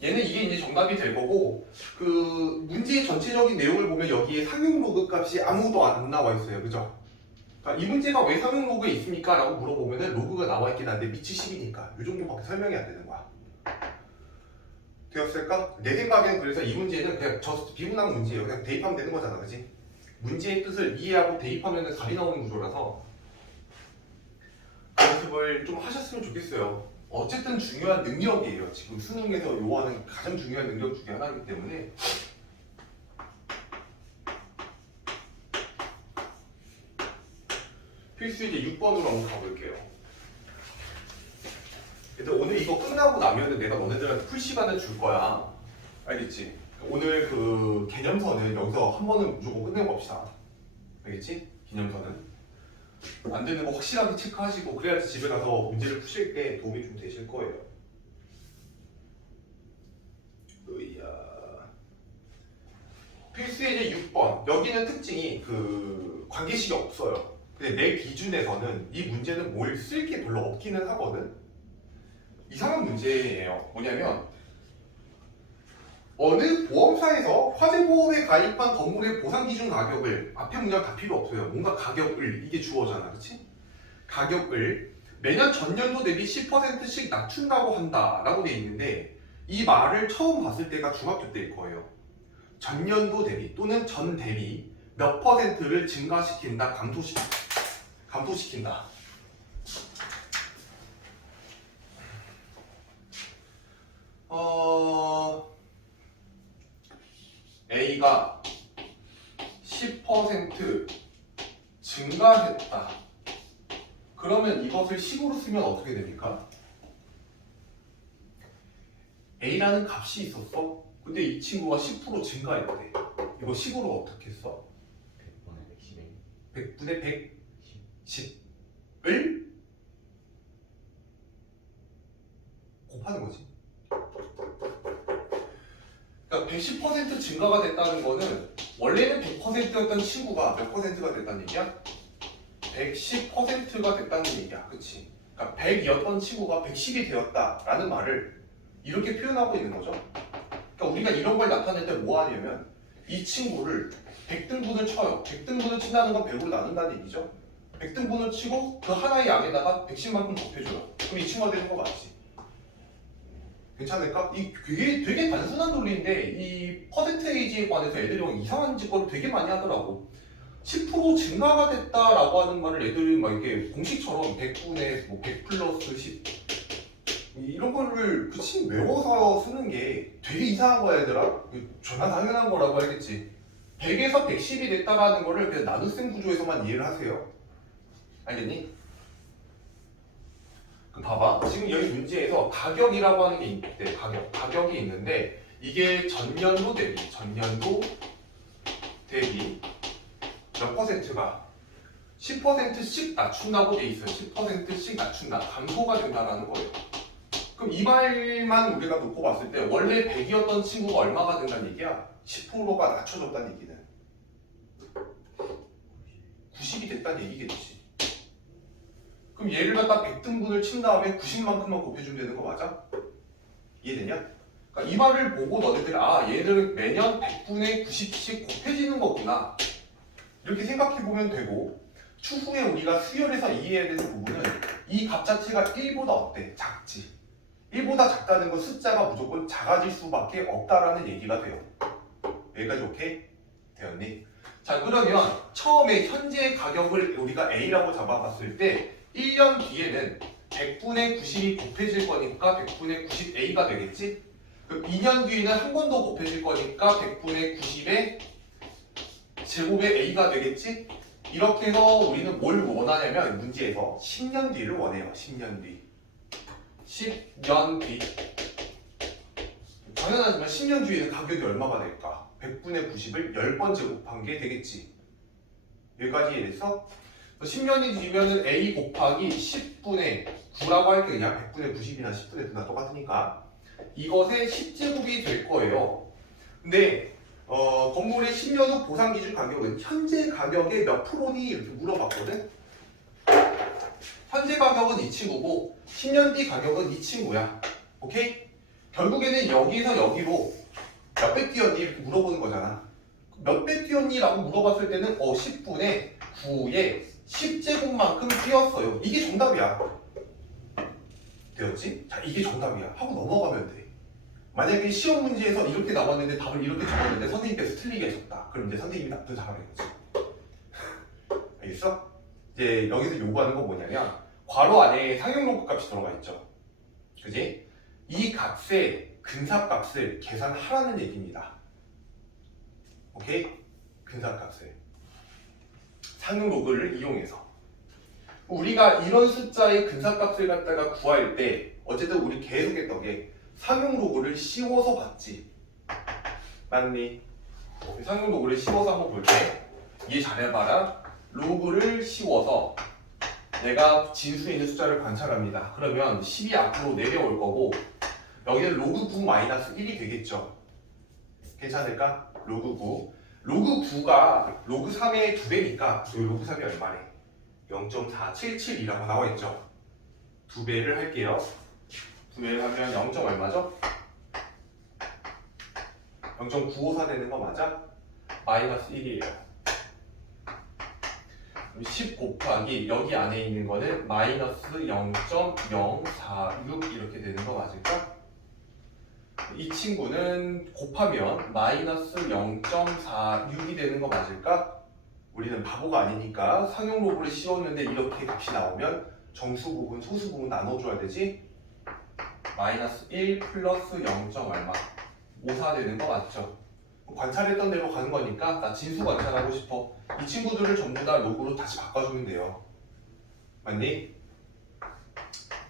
얘는 이게 이제 정답이 될 거고 그 문제의 전체적인 내용을 보면 여기에 상용 로그 값이 아무도 안 나와 있어요. 그죠? 그러니까 이 문제가 왜 상용 로그에 있습니까? 라고 물어보면 로그가 나와 있긴 한데 미치 10이니까 이 정도밖에 설명이 안 되는 거야. 되었을까? 내 생각에는 그래서 이 문제는 그냥 저스트 비문학 문제예요. 그냥 대입하면 되는 거잖아. 그치? 문제의 뜻을 이해하고 대입하면 답이 나오는 구조라서 연습을 좀 하셨으면 좋겠어요. 어쨌든 중요한 능력이에요. 지금 수능에서 요하는 가장 중요한 능력 중에 하나이기 때문에 필수 이제 6번으로 한번 가볼게요. 일단 오늘 이거 끝나고 나면은 내가 너네들한테 풀 시간을 줄 거야. 알겠지? 오늘 그 개념서는 여기서 한 번은 무조건 끝내고 갑시다. 알겠지? 개념서는. 안 되는 거 확실하게 체크하시고 그래야지 집에 가서 문제를 푸실 때 도움이 좀 되실 거예요. 으이야. 필수 예제 6번. 여기는 특징이 그 관계식이 없어요. 근데 내 기준에서는 이 문제는 뭘 쓸 게 별로 없기는 하거든. 이상한 문제예요. 뭐냐면 어느 보험사에서 화재보험에 가입한 건물의 보상기준 가격을 앞에 문장 다 필요 없어요. 뭔가 가격을 이게 주어잖아, 그렇지? 가격을 매년 전년도 대비 10%씩 낮춘다고 한다라고 돼 있는데 이 말을 처음 봤을 때가 중학교 때일 거예요. 전년도 대비 또는 전 대비 몇 퍼센트를 증가시킨다, 감소시킨다. A가 10% 증가했다. 그러면 이것을 식으로 쓰면 어떻게 됩니까? A라는 값이 있었어. 근데 이 친구가 10% 증가했대. 이거 식으로 어떻게 써? 100분의 110에 100분의 110을 곱하는 거지. 그러니까 110% 증가가 됐다는 거는 원래는 100%였던 친구가 몇 퍼센트가 됐다는 얘기야? 110%가 됐다는 얘기야. 그치? 그러니까 100이었던 친구가 110이 되었다라는 말을 이렇게 표현하고 있는 거죠. 그러니까 우리가 이런 걸 나타낼 때 뭐 하냐면 이 친구를 100등분을 쳐요. 100등분을 친다는 건 100으로 나눈다는 얘기죠. 100등분을 치고 그 하나의 양에다가 110만큼 곱해줘요. 그럼 이 친구가 되는 거 맞지? 괜찮을까? 이 되게 단순한 논리인데 이 퍼센테이지에 관해서 애들이 막 이상한 짓거리를 되게 많이 하더라고. 10% 증가가 됐다라고 하는 말을 애들이 막 이렇게 공식처럼 100분의 뭐 100 플러스 10 이런 거를 그치 외워서 쓰는 게 되게 이상한 거야 얘들아. 존나 당연한 거라고 알겠지. 100에서 110이 됐다라는 거를 그냥 나눗셈 구조에서만 이해를 하세요. 알겠니? 그럼 봐봐. 지금 여기 문제에서 가격이라고 하는 게 있대. 가격이 있는데 이게 전년도 대비 몇 퍼센트가 10%씩 낮춘다고 돼 있어요. 10%씩 낮춘다. 감소가 된다라는 거예요. 그럼 이 말만 우리가 놓고 봤을 때 원래 100이었던 친구가 얼마가 된다는 얘기야? 10%가 낮춰졌다는 얘기는 90이 됐다는 얘기겠지. 그럼 얘를 갖다 100등분을 친 다음에 90만큼만 곱해주면 되는 거 맞아? 이해되냐? 그러니까 이 말을 보고 너네들 얘들은 매년 100분의 90씩 곱해지는 거구나 이렇게 생각해보면 되고 추후에 우리가 수열에서 이해해야 되는 부분은 이 값 자체가 1보다 어때? 작지. 1보다 작다는 건 숫자가 무조건 작아질 수밖에 없다라는 얘기가 돼요. 여기까지 오케이? 되었니? 자 그러면 처음에 현재 가격을 우리가 A라고 잡아봤을 때 1년 뒤에는 100분의 90이 곱해질 거니까 100분의 90A가 되겠지? 그럼 2년 뒤에는 한 번 더 곱해질 거니까 100분의 90의 제곱의 A가 되겠지? 이렇게 해서 우리는 뭘 원하냐면 문제에서 10년 뒤를 원해요. 10년 뒤. 10년 뒤. 당연하지만 10년 뒤에는 가격이 얼마가 될까? 100분의 90을 10번 제곱한 게 되겠지. 여기까지 이해됐어? 10년이 뒤면은 A 곱하기 10분의 9라고 할게 그냥 100분의 90이나 10분의 9나 똑같으니까 이것의 10제곱이 될 거예요. 근데 건물의 10년 후 보상 기준 가격은 현재 가격의 몇 프로니? 이렇게 물어봤거든. 현재 가격은 이 친구고 10년 뒤 가격은 이 친구야. 오케이? 결국에는 여기서 여기로 몇 배 뛰었니? 이렇게 물어보는 거잖아. 몇 배 뛰었니? 라고 물어봤을 때는 10분의 9에 10제곱만큼 뛰었어요. 이게 정답이야. 되었지? 자, 이게 정답이야. 하고 넘어가면 돼. 만약에 시험 문제에서 이렇게 나왔는데 답을 이렇게 적었는데 선생님께서 틀리게 하셨다. 그럼 이제 선생님이 나쁜 사람인 거지. 알겠어? 이제 여기서 요구하는 건 뭐냐면 괄호 안에 상용로그 값이 들어가 있죠. 그지? 이 값의 근사값을 계산하라는 얘기입니다. 오케이? 근사값을. 상용로그를 이용해서. 우리가 이런 숫자의 근사값을 갖다가 구할 때 어쨌든 우리 계속 했던 게 상용로그를 씌워서 봤지. 맞니? 상용로그를 씌워서 한번 볼게. 이해 잘해봐라. 로그를 씌워서 내가 진수에 있는 숫자를 관찰합니다. 그러면 10이 앞으로 내려올 거고 여기는 로그 9 마이너스 1이 되겠죠. 괜찮을까? 로그 9. 로그 9가 로그 3의 2배니까 여기 로그 3이 얼마래? 0.477이라고 나와 있죠. 2배를 할게요. 2배를 하면 0. 얼마죠? 0.954 되는 거 맞아? 마이너스 1이에요. 10 곱하기 여기 안에 있는 거는 마이너스 0.046 이렇게 되는 거 맞을까? 이 친구는 곱하면 마이너스 0.46이 되는 거 맞을까? 우리는 바보가 아니니까 상용 로그를 씌웠는데 이렇게 값이 나오면 정수 부분, 소수 부분 나눠줘야 되지? 마이너스 1 플러스 0. 얼마? 54 되는 거 맞죠? 관찰했던 대로 가는 거니까 나 진수 관찰하고 싶어. 이 친구들을 전부 다 로그로 다시 바꿔주면 돼요. 맞니?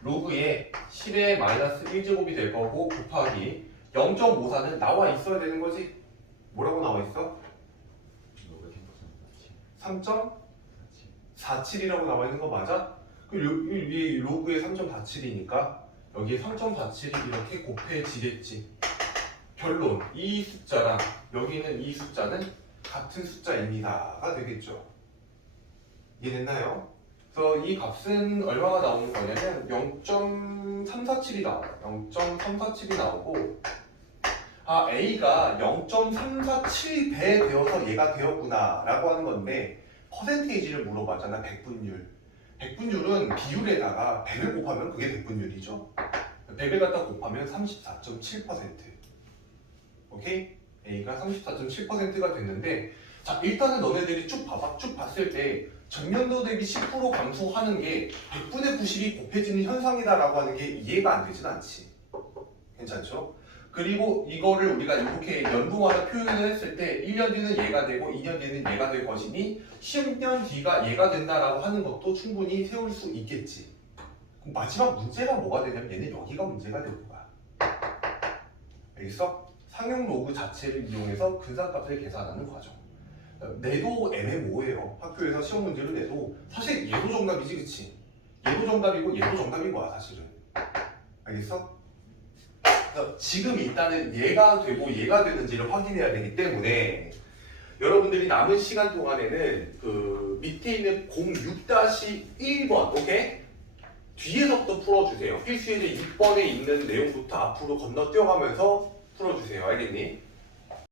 로그에 10의 마이너스 1제곱이 될 거고 곱하기 0.54는 나와 있어야 되는 거지? 뭐라고 나와 있어? 3.47이라고 나와 있는 거 맞아? 이 로그에 3.47이니까 여기에 3.47이 이렇게 곱해지겠지. 결론, 이 숫자랑 여기는 이 숫자는 같은 숫자입니다가 되겠죠. 이해됐나요? 그래서 이 값은 얼마가 나오는 거냐면 0.347이 나와요. 0.347이 나오고 A가 0.347배 되어서 얘가 되었구나 라고 하는 건데 퍼센테이지를 물어봤잖아. 백분율. 백분율은 비율에다가 100을 곱하면 그게 백분율이죠. 100을 갖다 곱하면 34.7%. 오케이? A가 34.7%가 됐는데 자 일단은 너네들이 쭉 봐봐. 쭉 봤을 때 전년도 대비 10% 감소하는 게 100분의 90이 곱해지는 현상이다라고 하는 게 이해가 안 되진 않지. 괜찮죠? 그리고 이거를 우리가 이렇게 연도마다 표현을 했을 때 1년 뒤는 얘가 되고 2년 뒤는 얘가 될 것이니 10년 뒤가 얘가 된다라고 하는 것도 충분히 세울 수 있겠지. 그럼 마지막 문제가 뭐가 되냐면 얘는 여기가 문제가 될 거야. 알겠어? 상용 로그 자체를 이용해서 근사값을 계산하는 과정. 내도 애매모호해요. 학교에서 시험 문제를 내도 사실 얘도 정답이지, 그치? 얘도 정답이고 얘도 정답인 거야, 사실은. 알겠어? 그래서 지금 일단은 얘가 되고 얘가 되는지를 확인해야 되기 때문에 여러분들이 남은 시간 동안에는 그 밑에 있는 06-1번, 오케이? 뒤에서부터 풀어주세요. 필수예제 6번에 있는 내용부터 앞으로 건너뛰어가면서 풀어주세요. 알겠니?